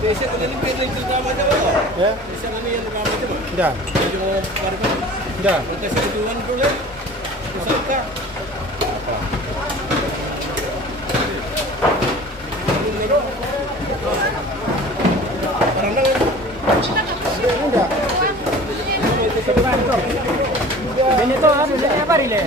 Bisa kalian pwede yung drama niya ba? Ya? Bisa kami yung drama niya ba? Hindi. Medyo parang Hindi. Kasi sa ituan ko lang. Isa ka. Parang lang. Ganito ha, hindi na baril eh.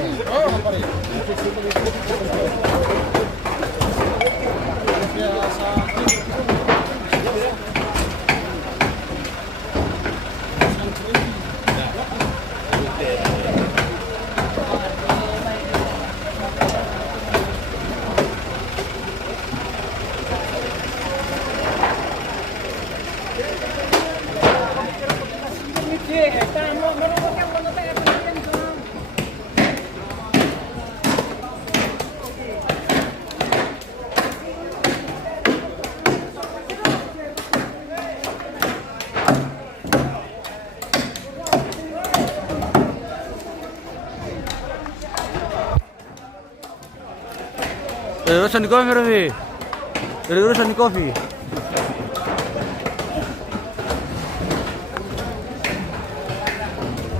Urusan di kopi, Rami. Urusan di kopi.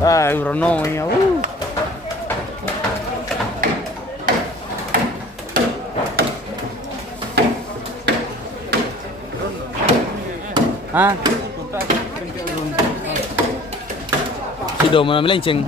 Ah, Euronomia. Hah? Sido mana melenceng?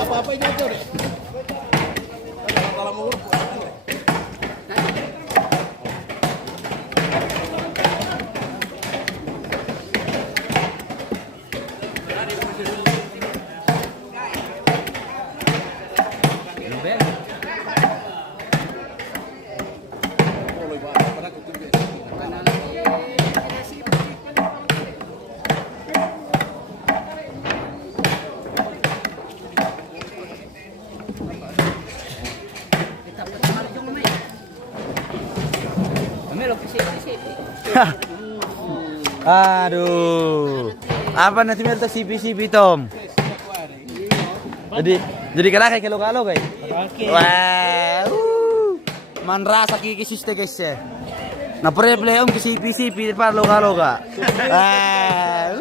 Apa-apa ini aja deh. Kalau mau Aduh. Apa nanti mereka sipi-sipi Tom? Jadi kena kayak kalau guys. Wah. Man rasa kiki suste guys ya. Na pre-play om ke sipi-sipi pa loga-loga. Wah.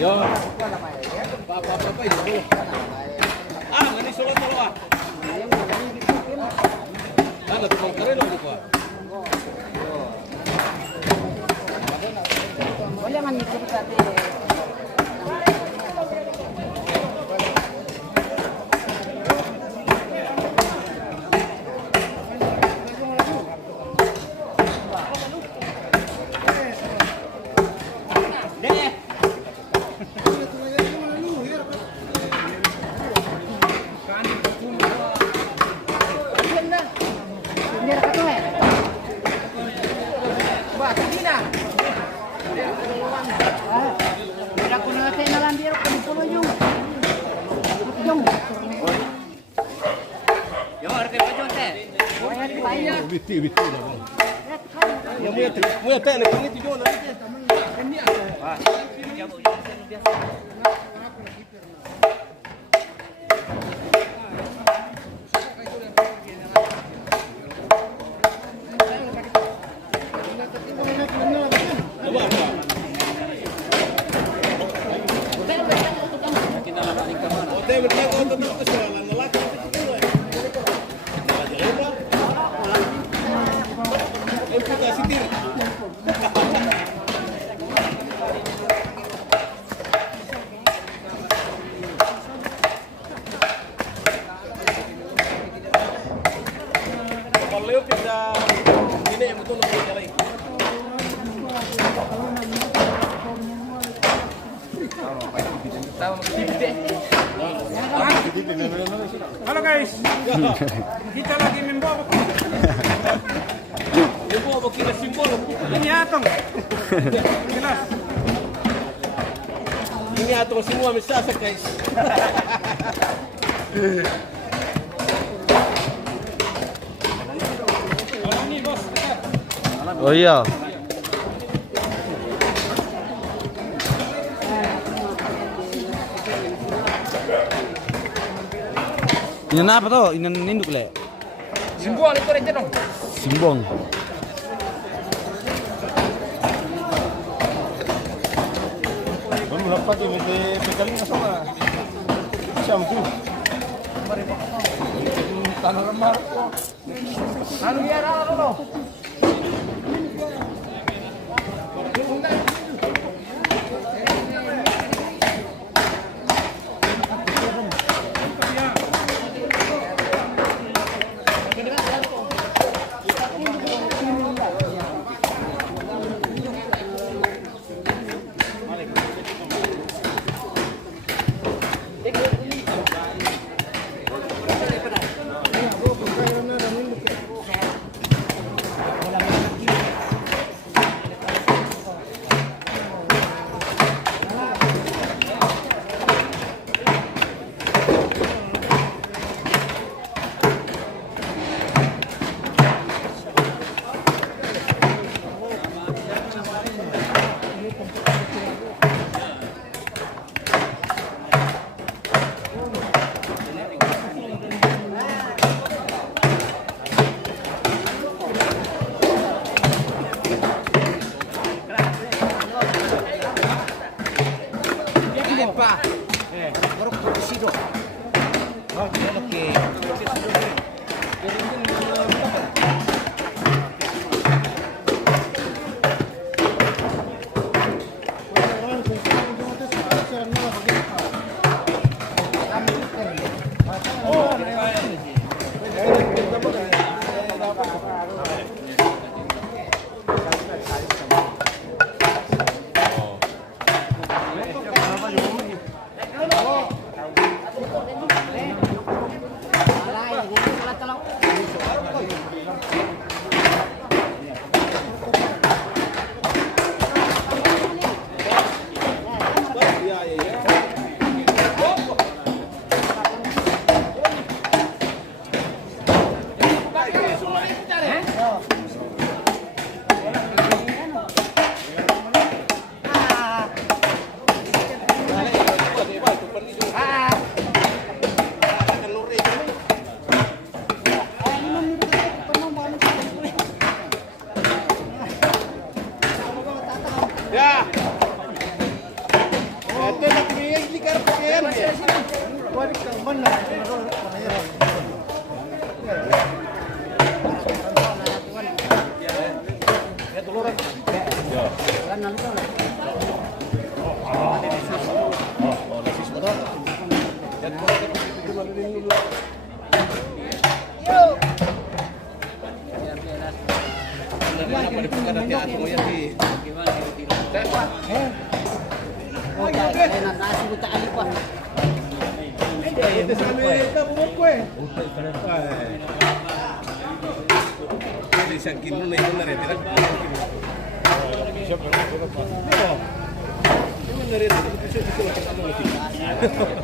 Yo. Apa-apa itu. Ah, mani solo tolo ah. Ano to kare lo ko. Wala man ni kurate. Wah, tadi na. Biti na bang. Yang mo ya tele kung ito yun. Kalau kita ini yang betul lebih jalan. Halo guys, kita lagi membawa Membawa kita simbol. ini atong. Jelas. Ini atong semua misasa guys. Ini bos. Oh iya. Ini apa tuh? Ini ninduk le. Simbol itu aja dong. Simbong. Vamos lá fazer pegalinho na sala. Chama tu. Tanah remar. Anu biar dulu. Ya. Ito na kaya hindi ka pakiyan. Wali ka man na.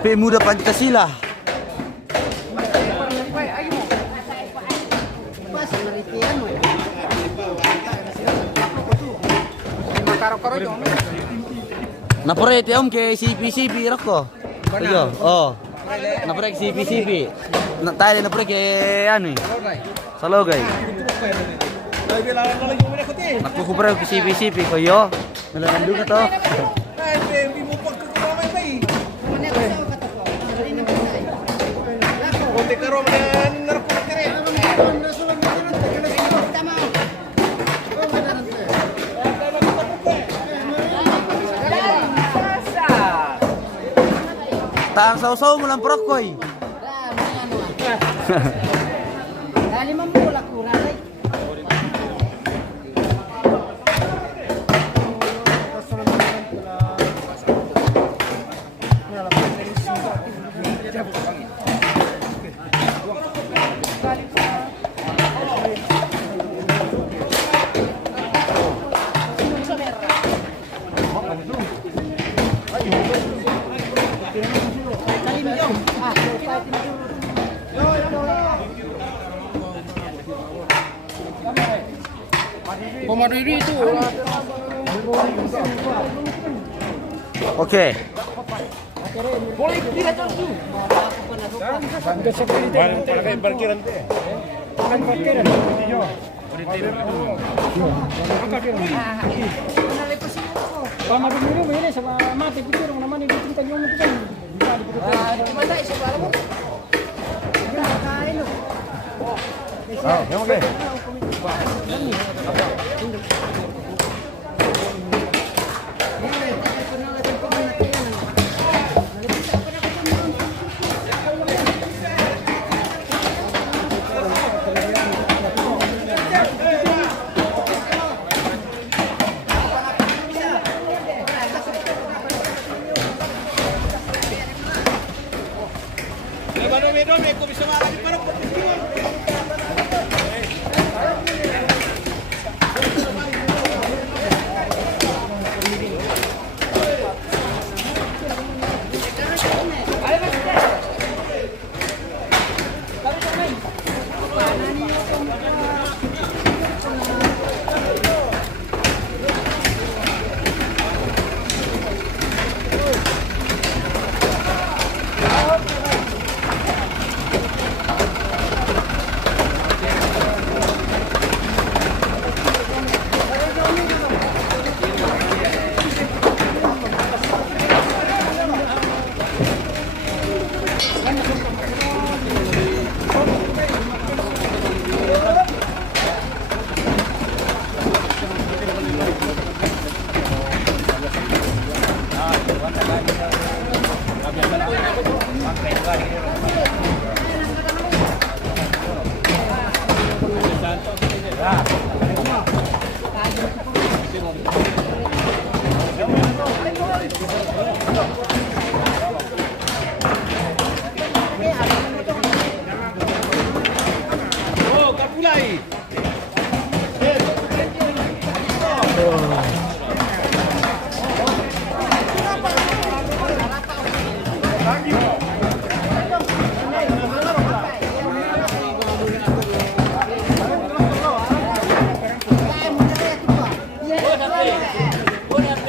Pemuda Pancasila. Pas penelitian, Naporete om kay CP rako. Ayo, oh. Naporete CP. Tayo naporete kay ano eh. Salogay. Nagkukubra ko CP ko yo. Nalandu ka to. Taang sausaw mo lang prokoy. Dali mamula kurang. Oke.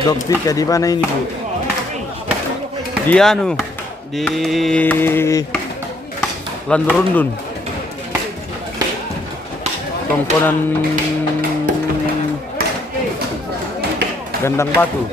Doktika di mana ini Bu? Di anu, di Landurundun. Tongkonan Gandang Batu.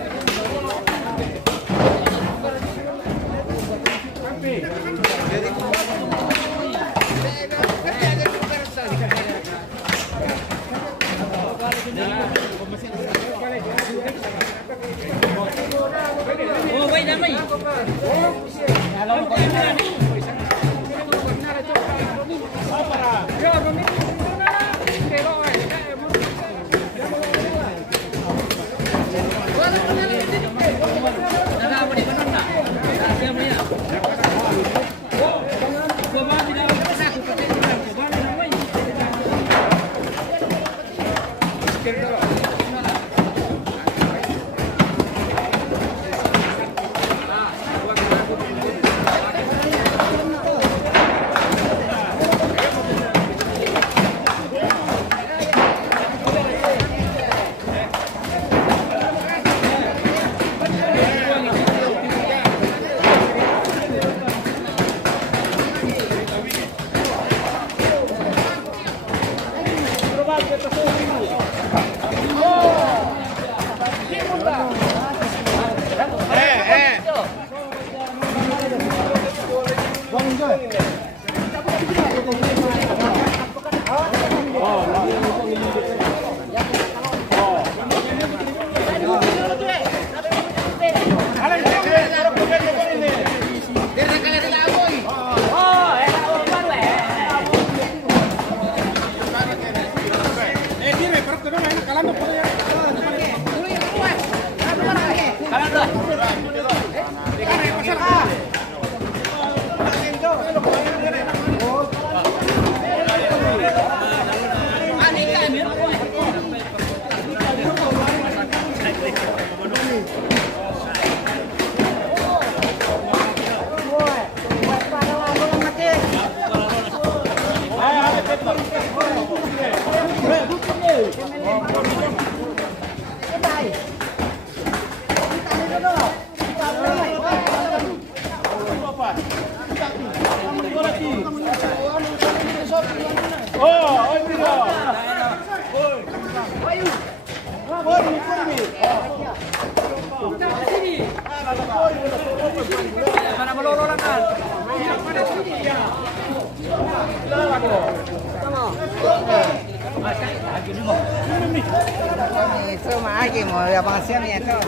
Itu mah lagi mau ya pangsian ya tuh.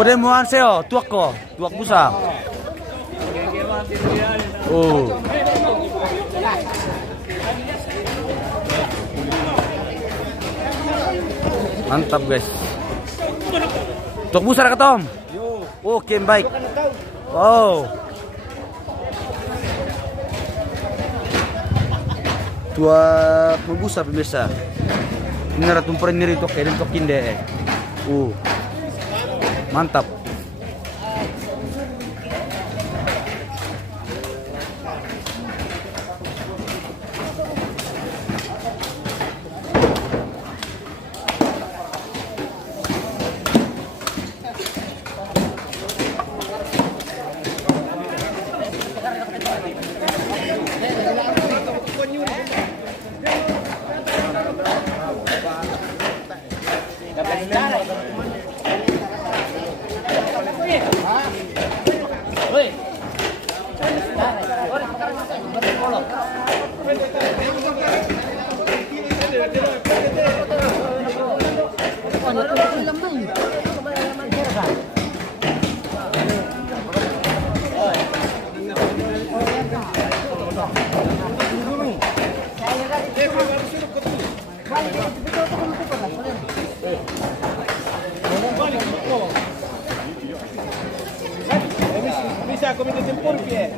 Udah muan seo, tuak ko, tuak busa. Oh. Mantap guys. Tuak busa ka Tom? Oke, baik. Wow. Tuak busa pemirsa. Ini ratumperin diri tuak kayak tuak kinde. Mantap. Bisa aku minta jemput ke?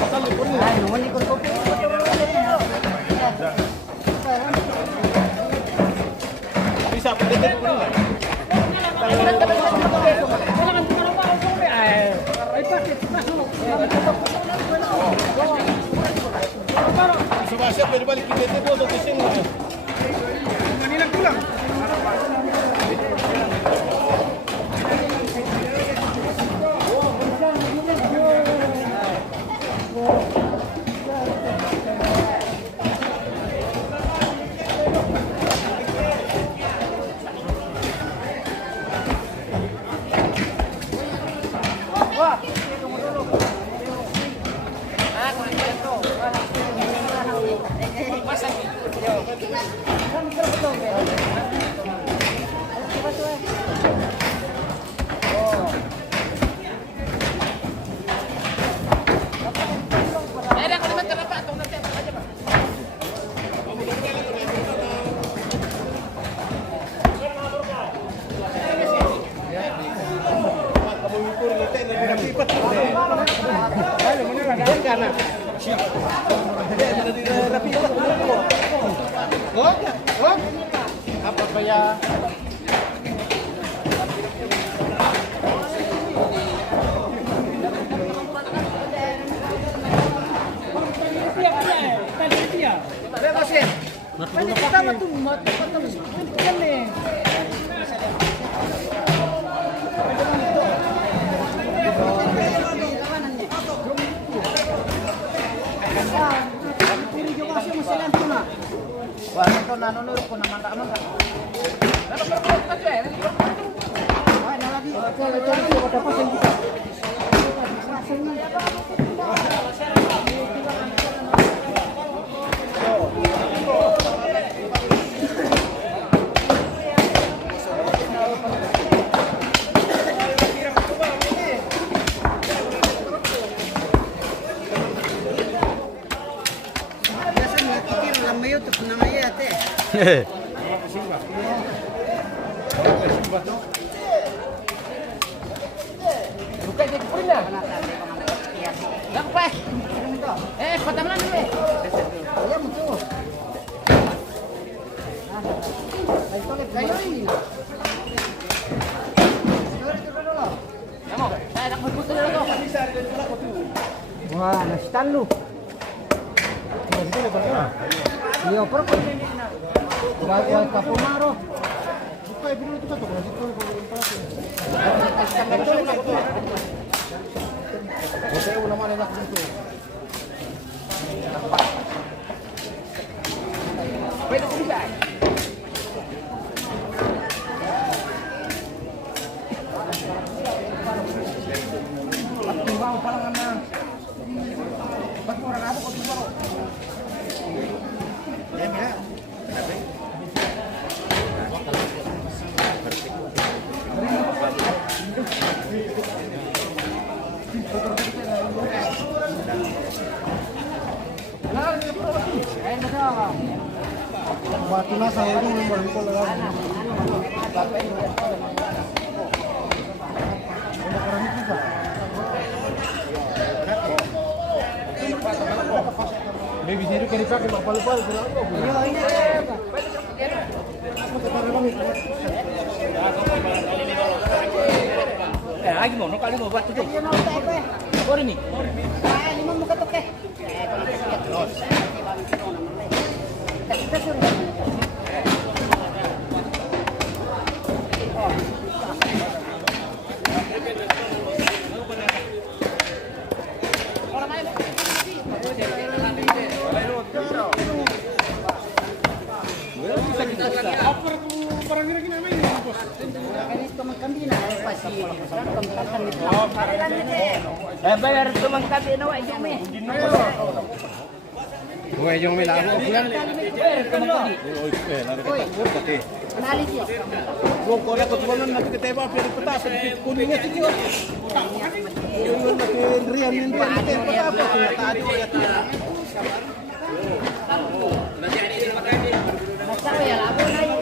Asal jemput ni. Bisa aku minta jemput ni. Coba siapa di balik kita tu tu ke sini. Mana nak pulang? Apa kaya? Wah, ito nanunod ko naman ka man. Wah, nasitan lu. Iya, pero wag kapumaro. Buka ibu itu satu. Saya ulang mana nak dito. Pwede ko siya. Timbang pa lang na. Ba't mo rin ako kung timbang? Batu na sa ulo ng marito lang. Baby sini kan dipakai lupa-lupa. Lagi mau kali mau buat itu. Kor ini. Lima mo katok eh. Bayar tumang kabi na wa yung me. Huwag yung may labo. Analis yun. Kung kaya ko tuwanan natin kateba, pero patas, kunin niya siya. Yung nakiriyan yung natin, patapos, natado yata. Masawa yan. Labo na yun.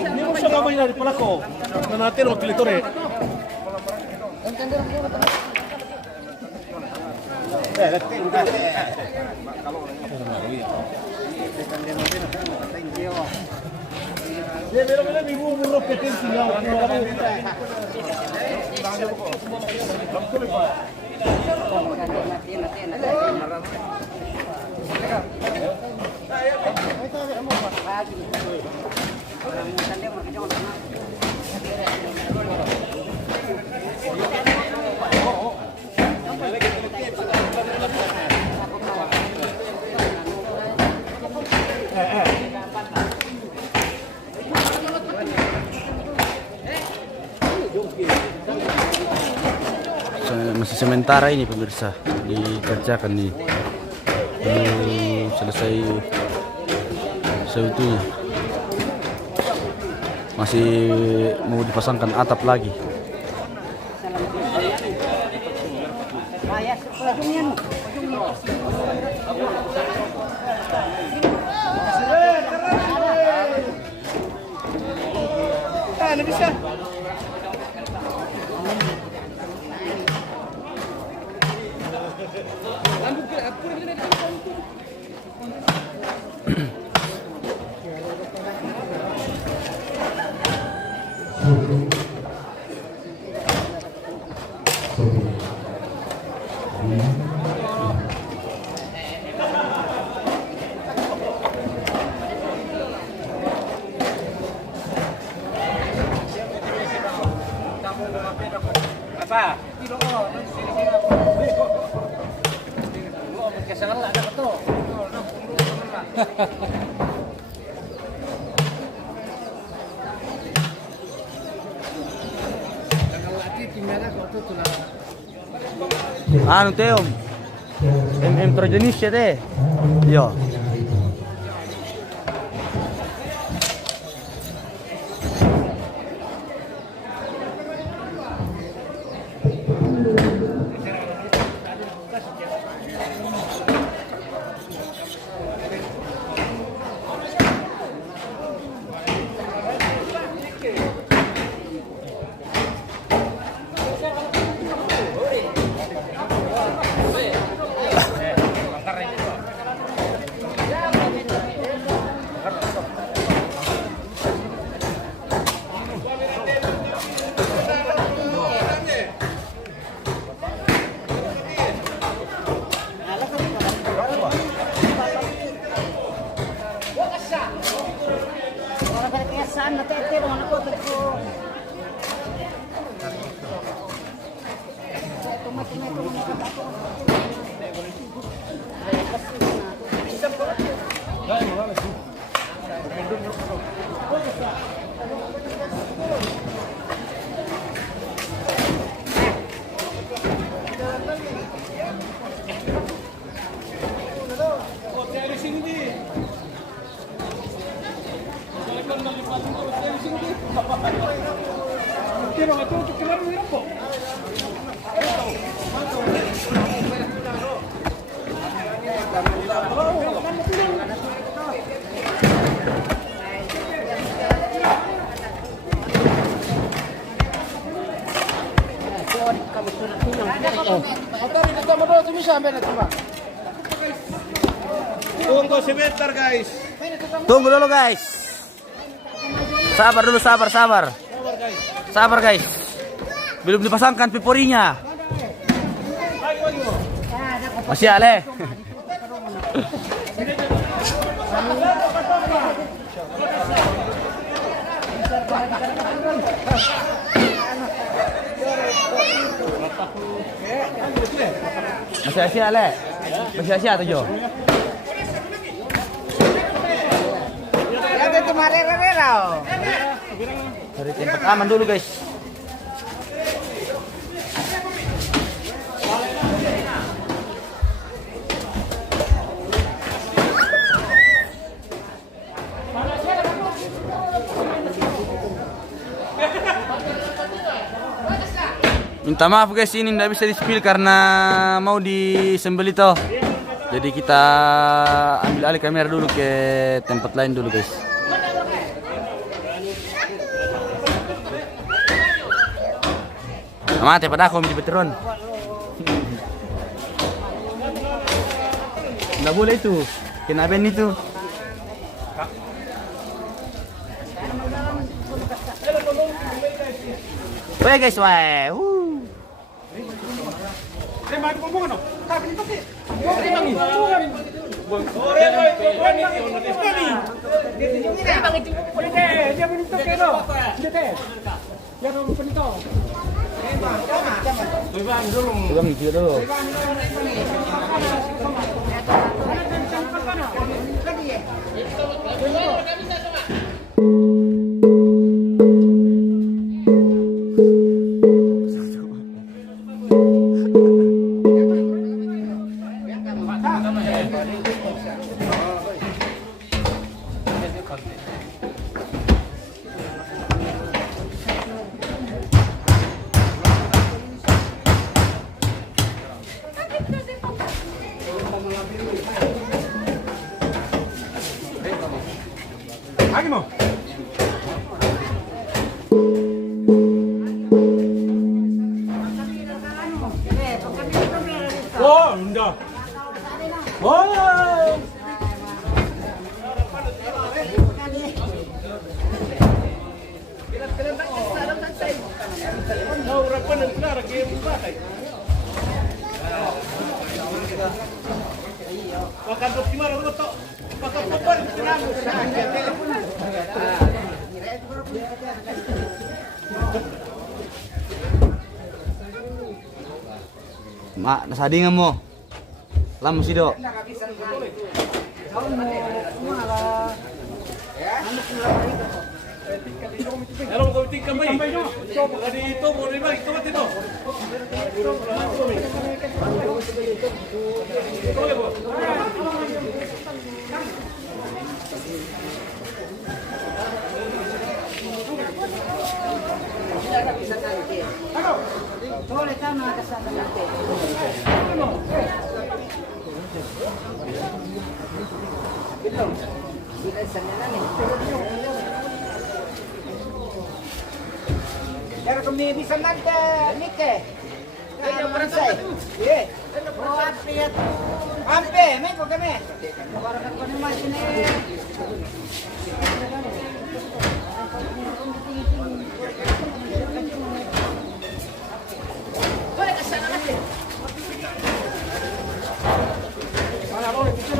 Hindi mo siya kamay na pala ko. Na natin, huwag kilito rin. Pero wala may bumulog ka din sila. Masih sementara ini pemirsa dikerjakan nih, belum selesai seutuhnya, masih mau dipasangkan atap lagi. Apa? Kesangan ada betul. Anu Teo, jenis ya teh, iya. Saan na tete mo na ko to. Tunggu sebentar guys. Tunggu dulu guys. Sabar dulu, sabar. Sabar guys. Belum dipasangkan piporinya. Masih Ale. Masih Asia Ale. Masih Asia tuh Jo. Ada tu marera. Cari tempat aman dulu guys. Minta maaf guys, ini tidak bisa di-spill karena mau disembelih toh. Jadi kita ambil alih kamera dulu ke tempat lain dulu guys. Mati pada aku menjadi veteran. Nggak boleh itu. Kena ban itu. Weh guys, weh. Pegang dia dulu. Lagi mau? Oh, enggak. Boleh. Makan optimal aku tok. Makan popor tenang. Mak, nasadingan mo. Lama sih dok. Kalau kau tinggal bayi, coba di itu boleh balik itu mati tu. Boleh sama ke sana nanti. Kita sana nih. Era kami bisa nanti nike. Kaya beransay. Ye. Oh, api ya. Ampe, me ko kami. Para ko ni mas ni. Boleh ke sana nanti. Mana boleh kita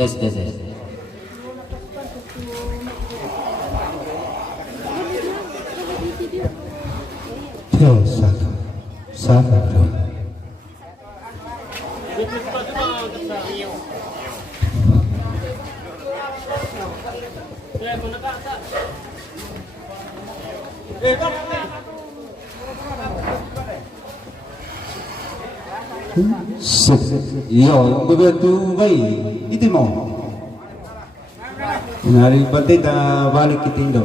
Tes tes tes. Satu. Yo, begitu baik, itu mau. Hari berarti dah balik ke Tindo.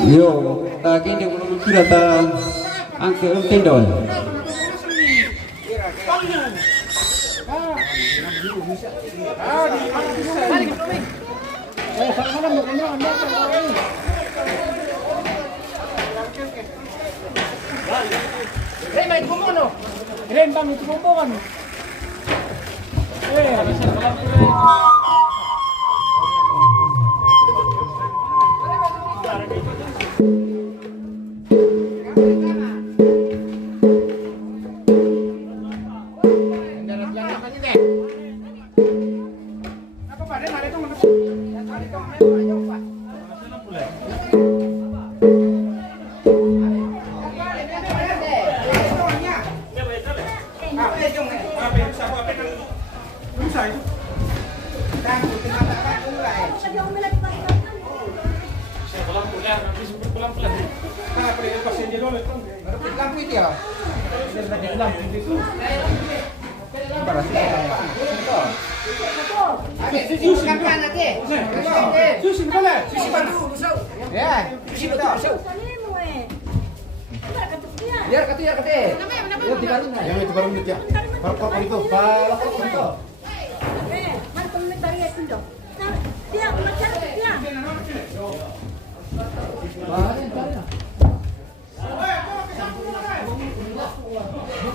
Yo, tak kini belum kira tak angke tendon.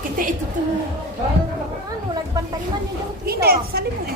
Kita itu tuh. Anu lagi pantaliman yang jauh. Ini salim ni.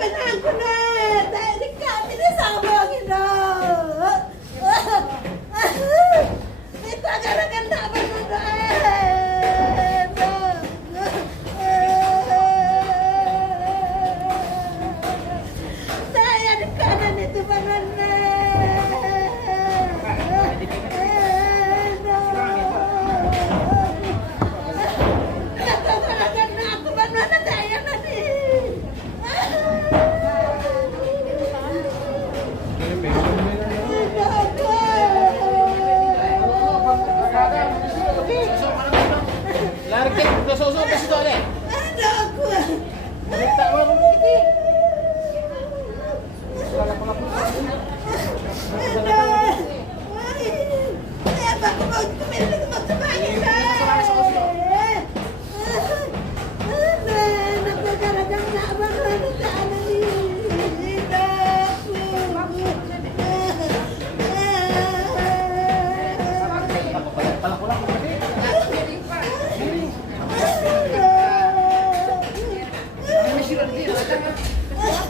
Benang ko na! Dahil ikaw, tinasabangin na! Ito, agaragan na ba mo na? Dahil ikaw na nito ba na? Agaragan na ako ba na? Dahil na ni! Lari kayo, nasusunod kasi ito ulit. Balik tayo mo kiti.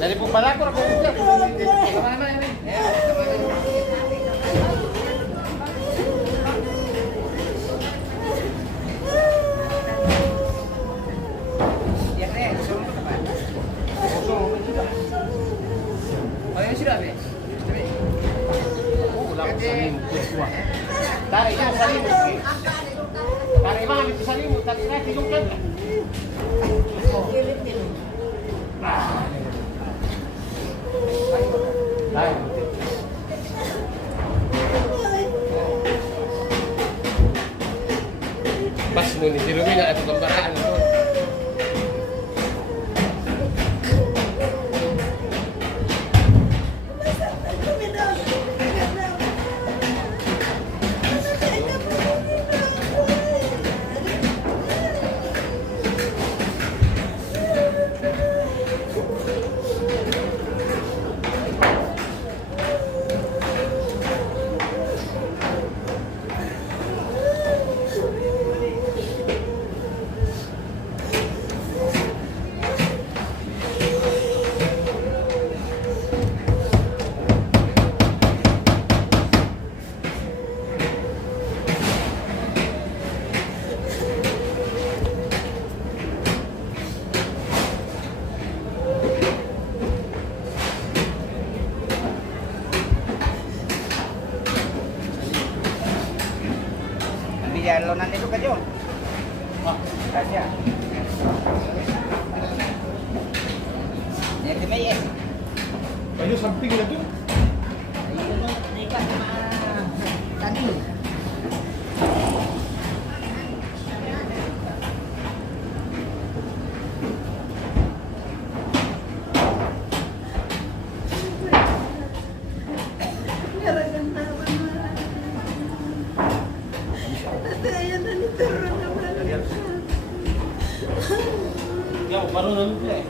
Dari pong balakor ako udah. Sama-sama ini. Ayo sudah, Be. Oh, ulang salimut kuah. Tarik itu salimut. Tarik mah itu salimut, tapi saya tidurkan. Pas nuni di rumah nggak ada gambaran itu. Lonan itu kan Jom? Kasih. Ya kita ya. Kayu samping na doon. Tadi. Ya, baru nanti.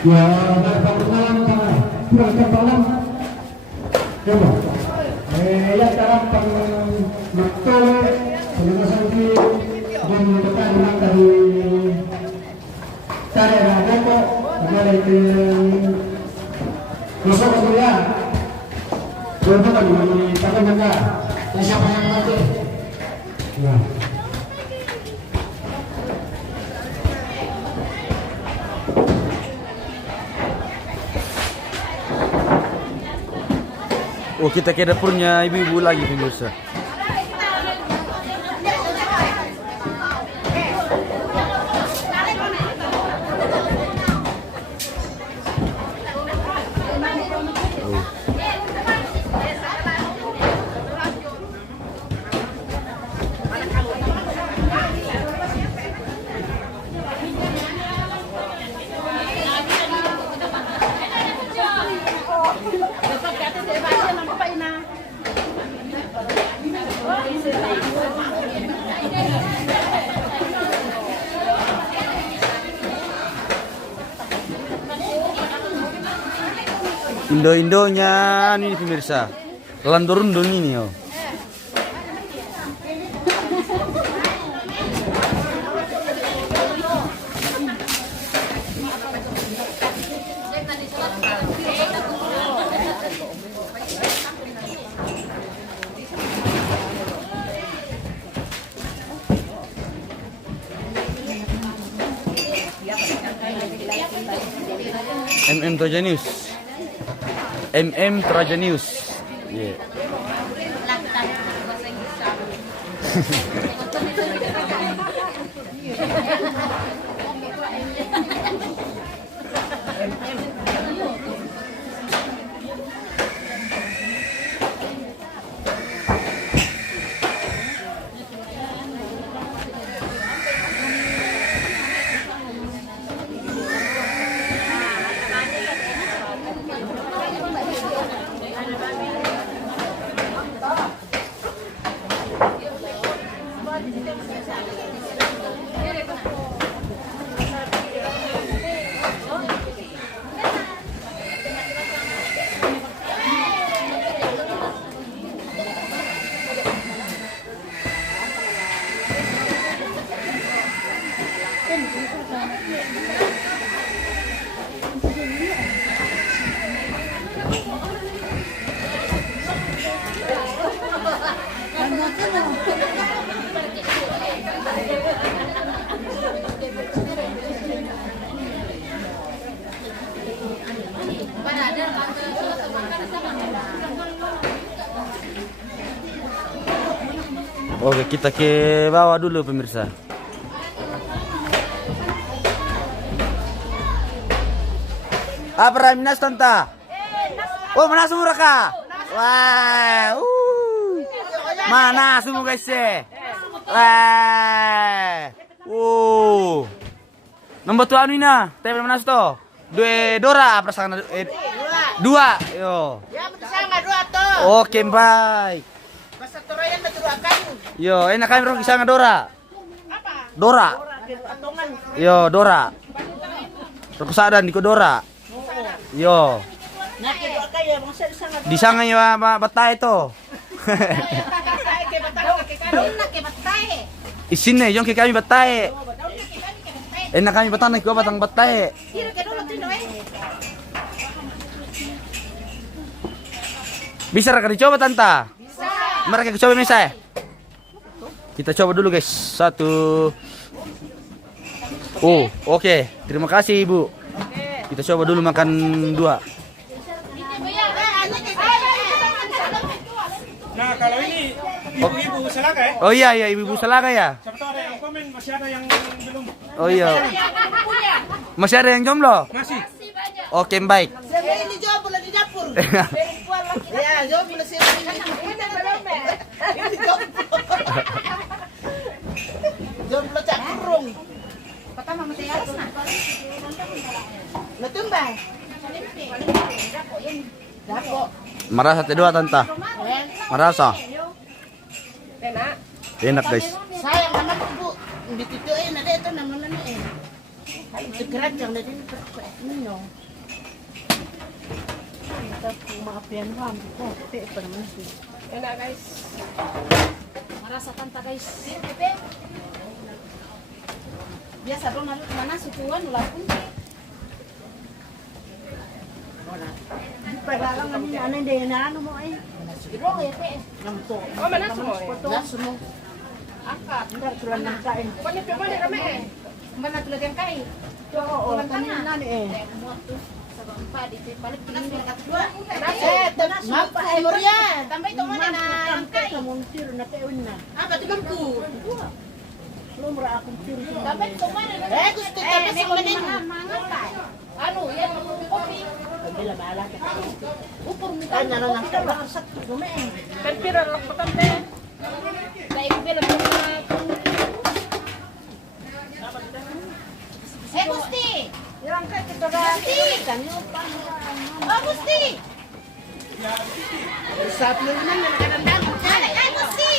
Ya, kurang kepalang. Coba. Ya sekarang betul penugasan di menekan dari cara pokok mulai ke besok ya. Coba di tangan enggak. Siapa yang mati? Ya. Oh, kita ke dapurnya ibu-ibu lagi pemirsa. Indo-Indonya ini pemirsa, landor-undun ini oh. Trajanius. Trajanius. Yeah. Oke, kita ke bawah dulu pemirsa. Apa Raminas tanta? Oh, mana semua ka? Wah, mana semua guys ya? Wah, nomor tu anu ina, tapi mana to? Dora, perasaan dua, yo. Ya, bersama dua tuh. Oke, baik. Basta turayan na turakan. Yo, enak kami ro isang Dora. Apa? Dora. Patungan. Yo, Dora. Terkusadan di Dora. Yo. Nakit wa kayo mong isang Di sana yo batay to. batay kay batay kay karon na kay batay. Isin yung kay kami batay. Enak kami batang ko batang batay. Kira kay dulot tino Bisa ra ka dicoba tanta? Bisa. Mari kita coba misal. Kita coba dulu guys. Satu. Oh, oke. Terima kasih Ibu. Kita coba dulu makan dua. Nah, kalau ini ibu-ibu Salaka ya. Oh iya ibu-ibu Salaka ya. Siapa tahu ada yang komen masih ada yang belum. Oh iya. Masih ada yang jomblo? Masih. Okay, bike. Siya ini job pula di dapur. Ya, job pula siya ini. Ini job. Job pula cak kurung. Pertama mesti harus na. Natumbang. Dako. Marasa kedua tanta. Marasa. Enak guys. Sayang naman po bu. Bitituin na dito naman na eh. Ay, segera jangan na din. Ninyo. Enak guys. Marasa tanta guys. Biasa dong nalu mana sukuan ulah pun. Pagkakangan niya ano hindi na ano mo eh. Bro ya pe. Oh, mana semua? Semua. Angkat. Enggak turuan ng kain. Pwede pa mana rame eh. Mana tulad yang kai. Oo, kanina na eh. Mapa ay mo riyan. Tambay to mana na ang kai. Kamuntir na taon na. Ah, pati bangku. Lumra akong tiro. Tambay to mana na. Eh, gusto tapos sa manin. Ano, yan kopi. Bila bala ka. Upor mo Kanya na lang sa bakasat ko me. kan pira lang po tambe. Dai ko pila po na. Eh, Gusti. Yang kay kita ga. Kanyo pa. Oh, Gusti. Sa pilo na nagkarandang. Ay, Gusti.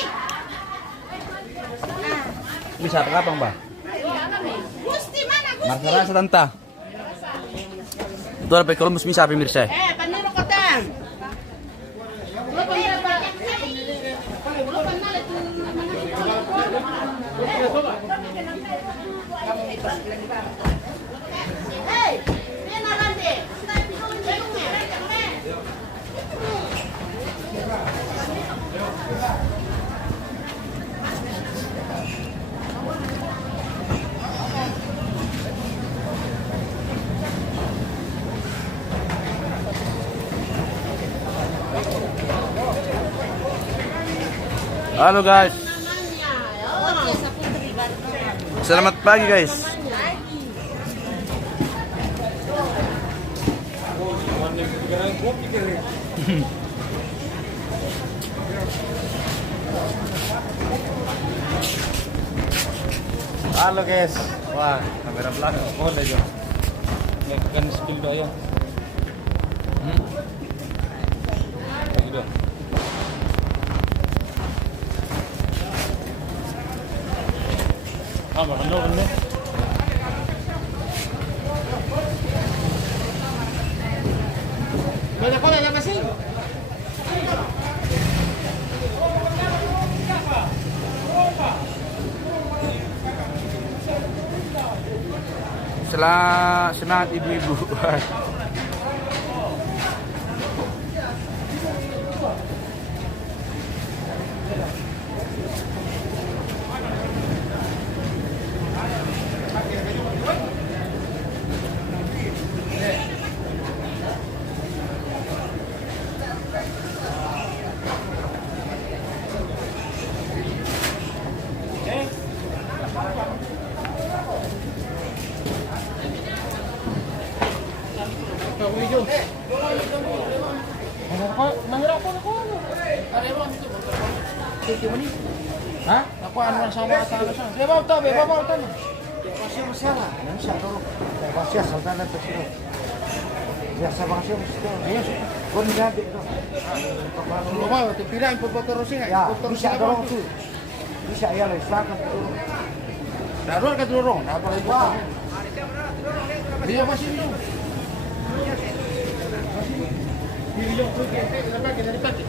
Bisa apa ba? Gusti mana Gusti? Marasa tanta. Ito pa kalau bisa pemirsa. Paniro ko tan. Lo panira pa. Lo panala tu. Hey, pina lande. Stay pilo ni. Halo guys. Selamat pagi guys. Halo guys. Wah, kamera belakang. Oh, ada juga. Kan spill do ayo. Lagi do. Ano? Mana ko na masing. Semangat ibu-ibu. Hah? Aku anu sama atas. Dia bawa tahu, bawa tahu. Pasir masalah. Nanti saya dulu. Pasir sultan itu sih. Biasa pasir mesti. Iya sih. Kau ni ada itu. Lu mau dipirain foto terus enggak? Ya, Foto bisa dorong tu. Bisa ya lah, silakan turun. Darurat ke dorong, apa lagi? Wah, Dia masih itu. Bilang tu kita pakai dari pakai.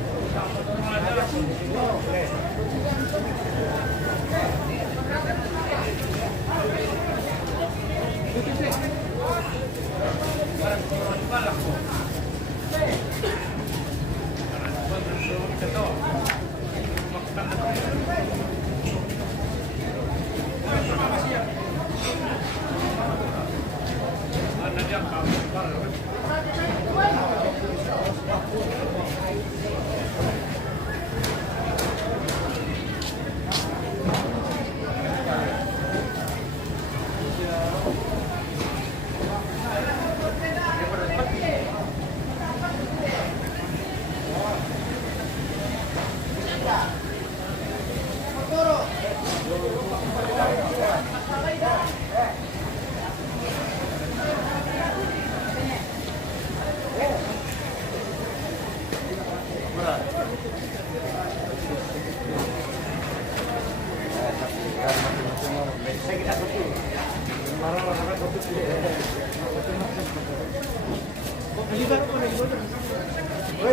Wait,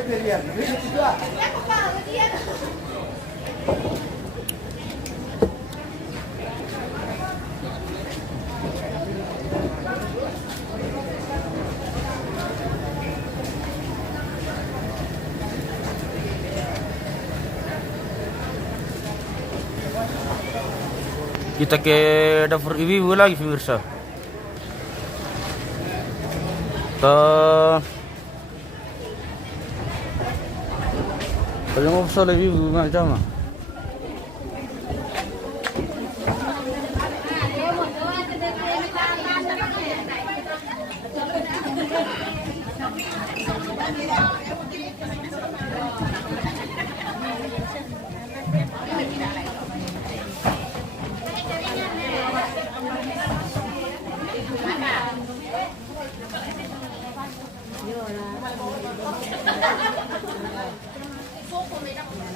Rian. Rian juga. Kita ke dapur ibu lagi pemirsa. Kalau mau soal ibu macam mana?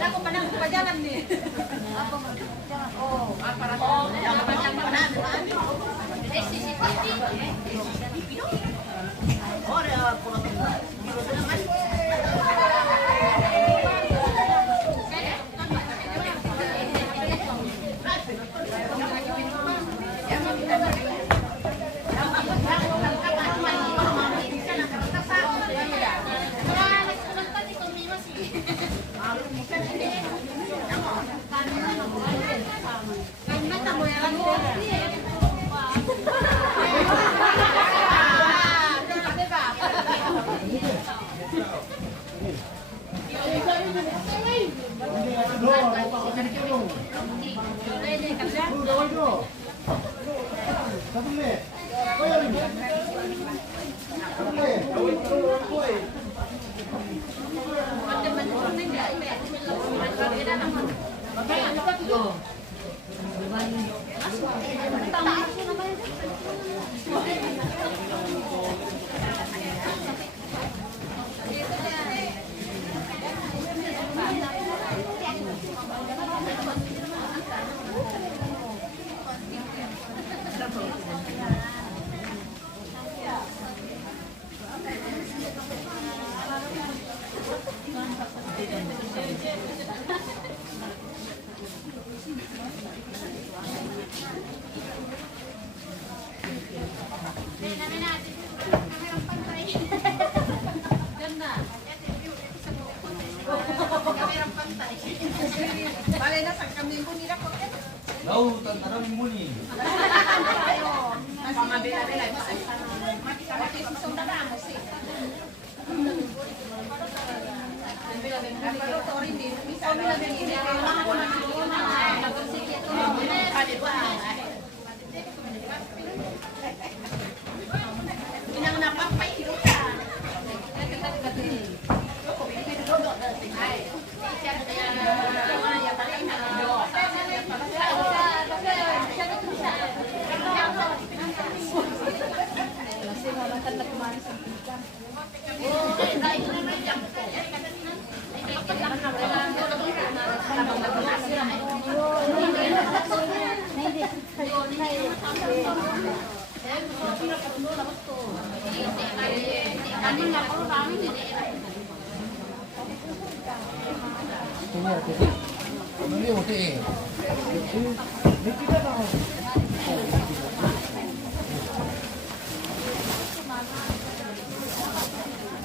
Ako pa nang pajalan ni. Ako oh, para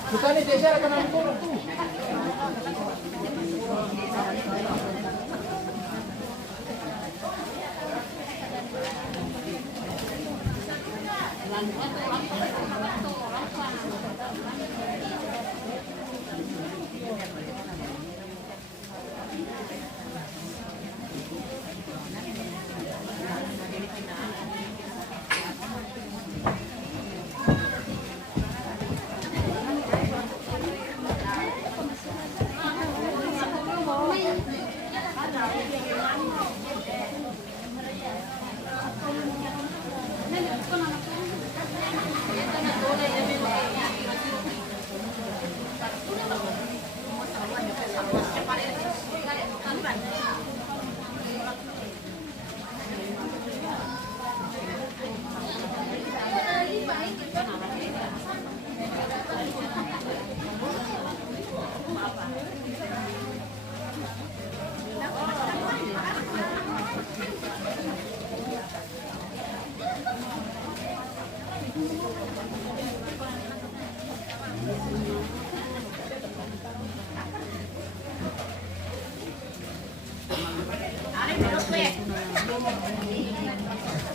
Bukan ini desa akan mampu tu. Nah,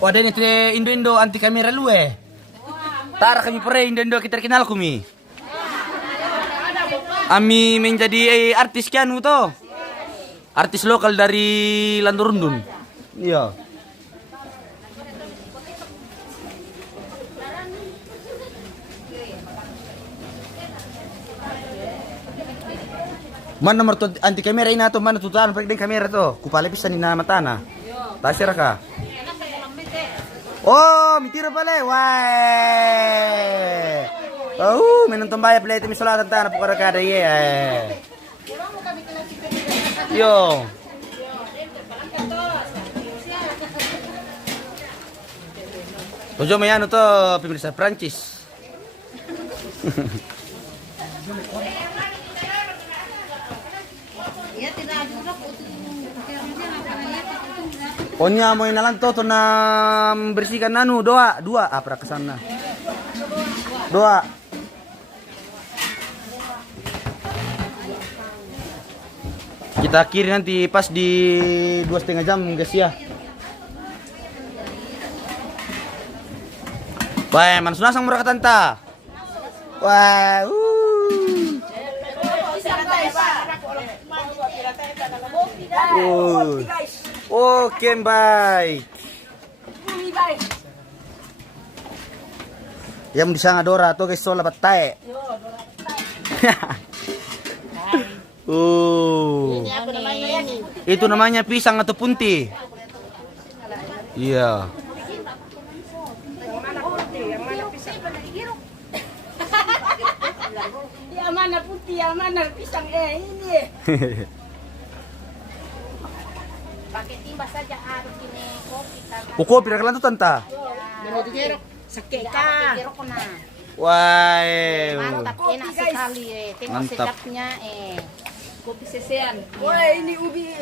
Wadah ini Indo-Indo anti kamera lu Tar kami pere Indo-Indo kita kenal kumi. Ami menjadi artis kianu to. Artis lokal dari Landurundun. Iya. Mana nomor anti kamera ini atau mana tutupan pakai kamera tuh? Kupala bisa ni nama tanah. Tasir ka? Oh, mitira pala. Wah. Oh, menonton bayar play itu misalnya tanah pokoknya kada ye. Yo. Tujuh mayano to pemirsa Prancis. Pokoknya mau inalan to na membersihkan dua apa ke sana. Doa. Kita akhiri nanti pas di 2,5 jam guys ya. Wah, man sunasang murah tanta. Wah. Oke, baik. Yang bisa ngadora tuh guys sola batai. Itu namanya pisang atau punti. Iya. Yang mana putih, yang mana pisang ini. Pakai timba saja harus ini kopi. Kopi rakalan tuh tanta. Sekeka. Wah. Mantap, enak sekali. Tengok sedapnya kopi sesean. Wah, ini ubi.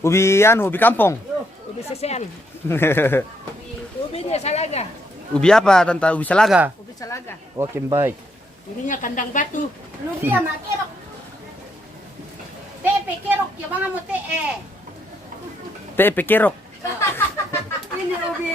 Ubi kampung. Ubi sesean. Ubinya salaga. Ubi apa tanta? Ubi salaga. Ubi salaga. Oke, baik. Ininya kandang batu. Lubi ama kerok. Tepe kerok ya bang mo Tepe kerok. Ini ubi.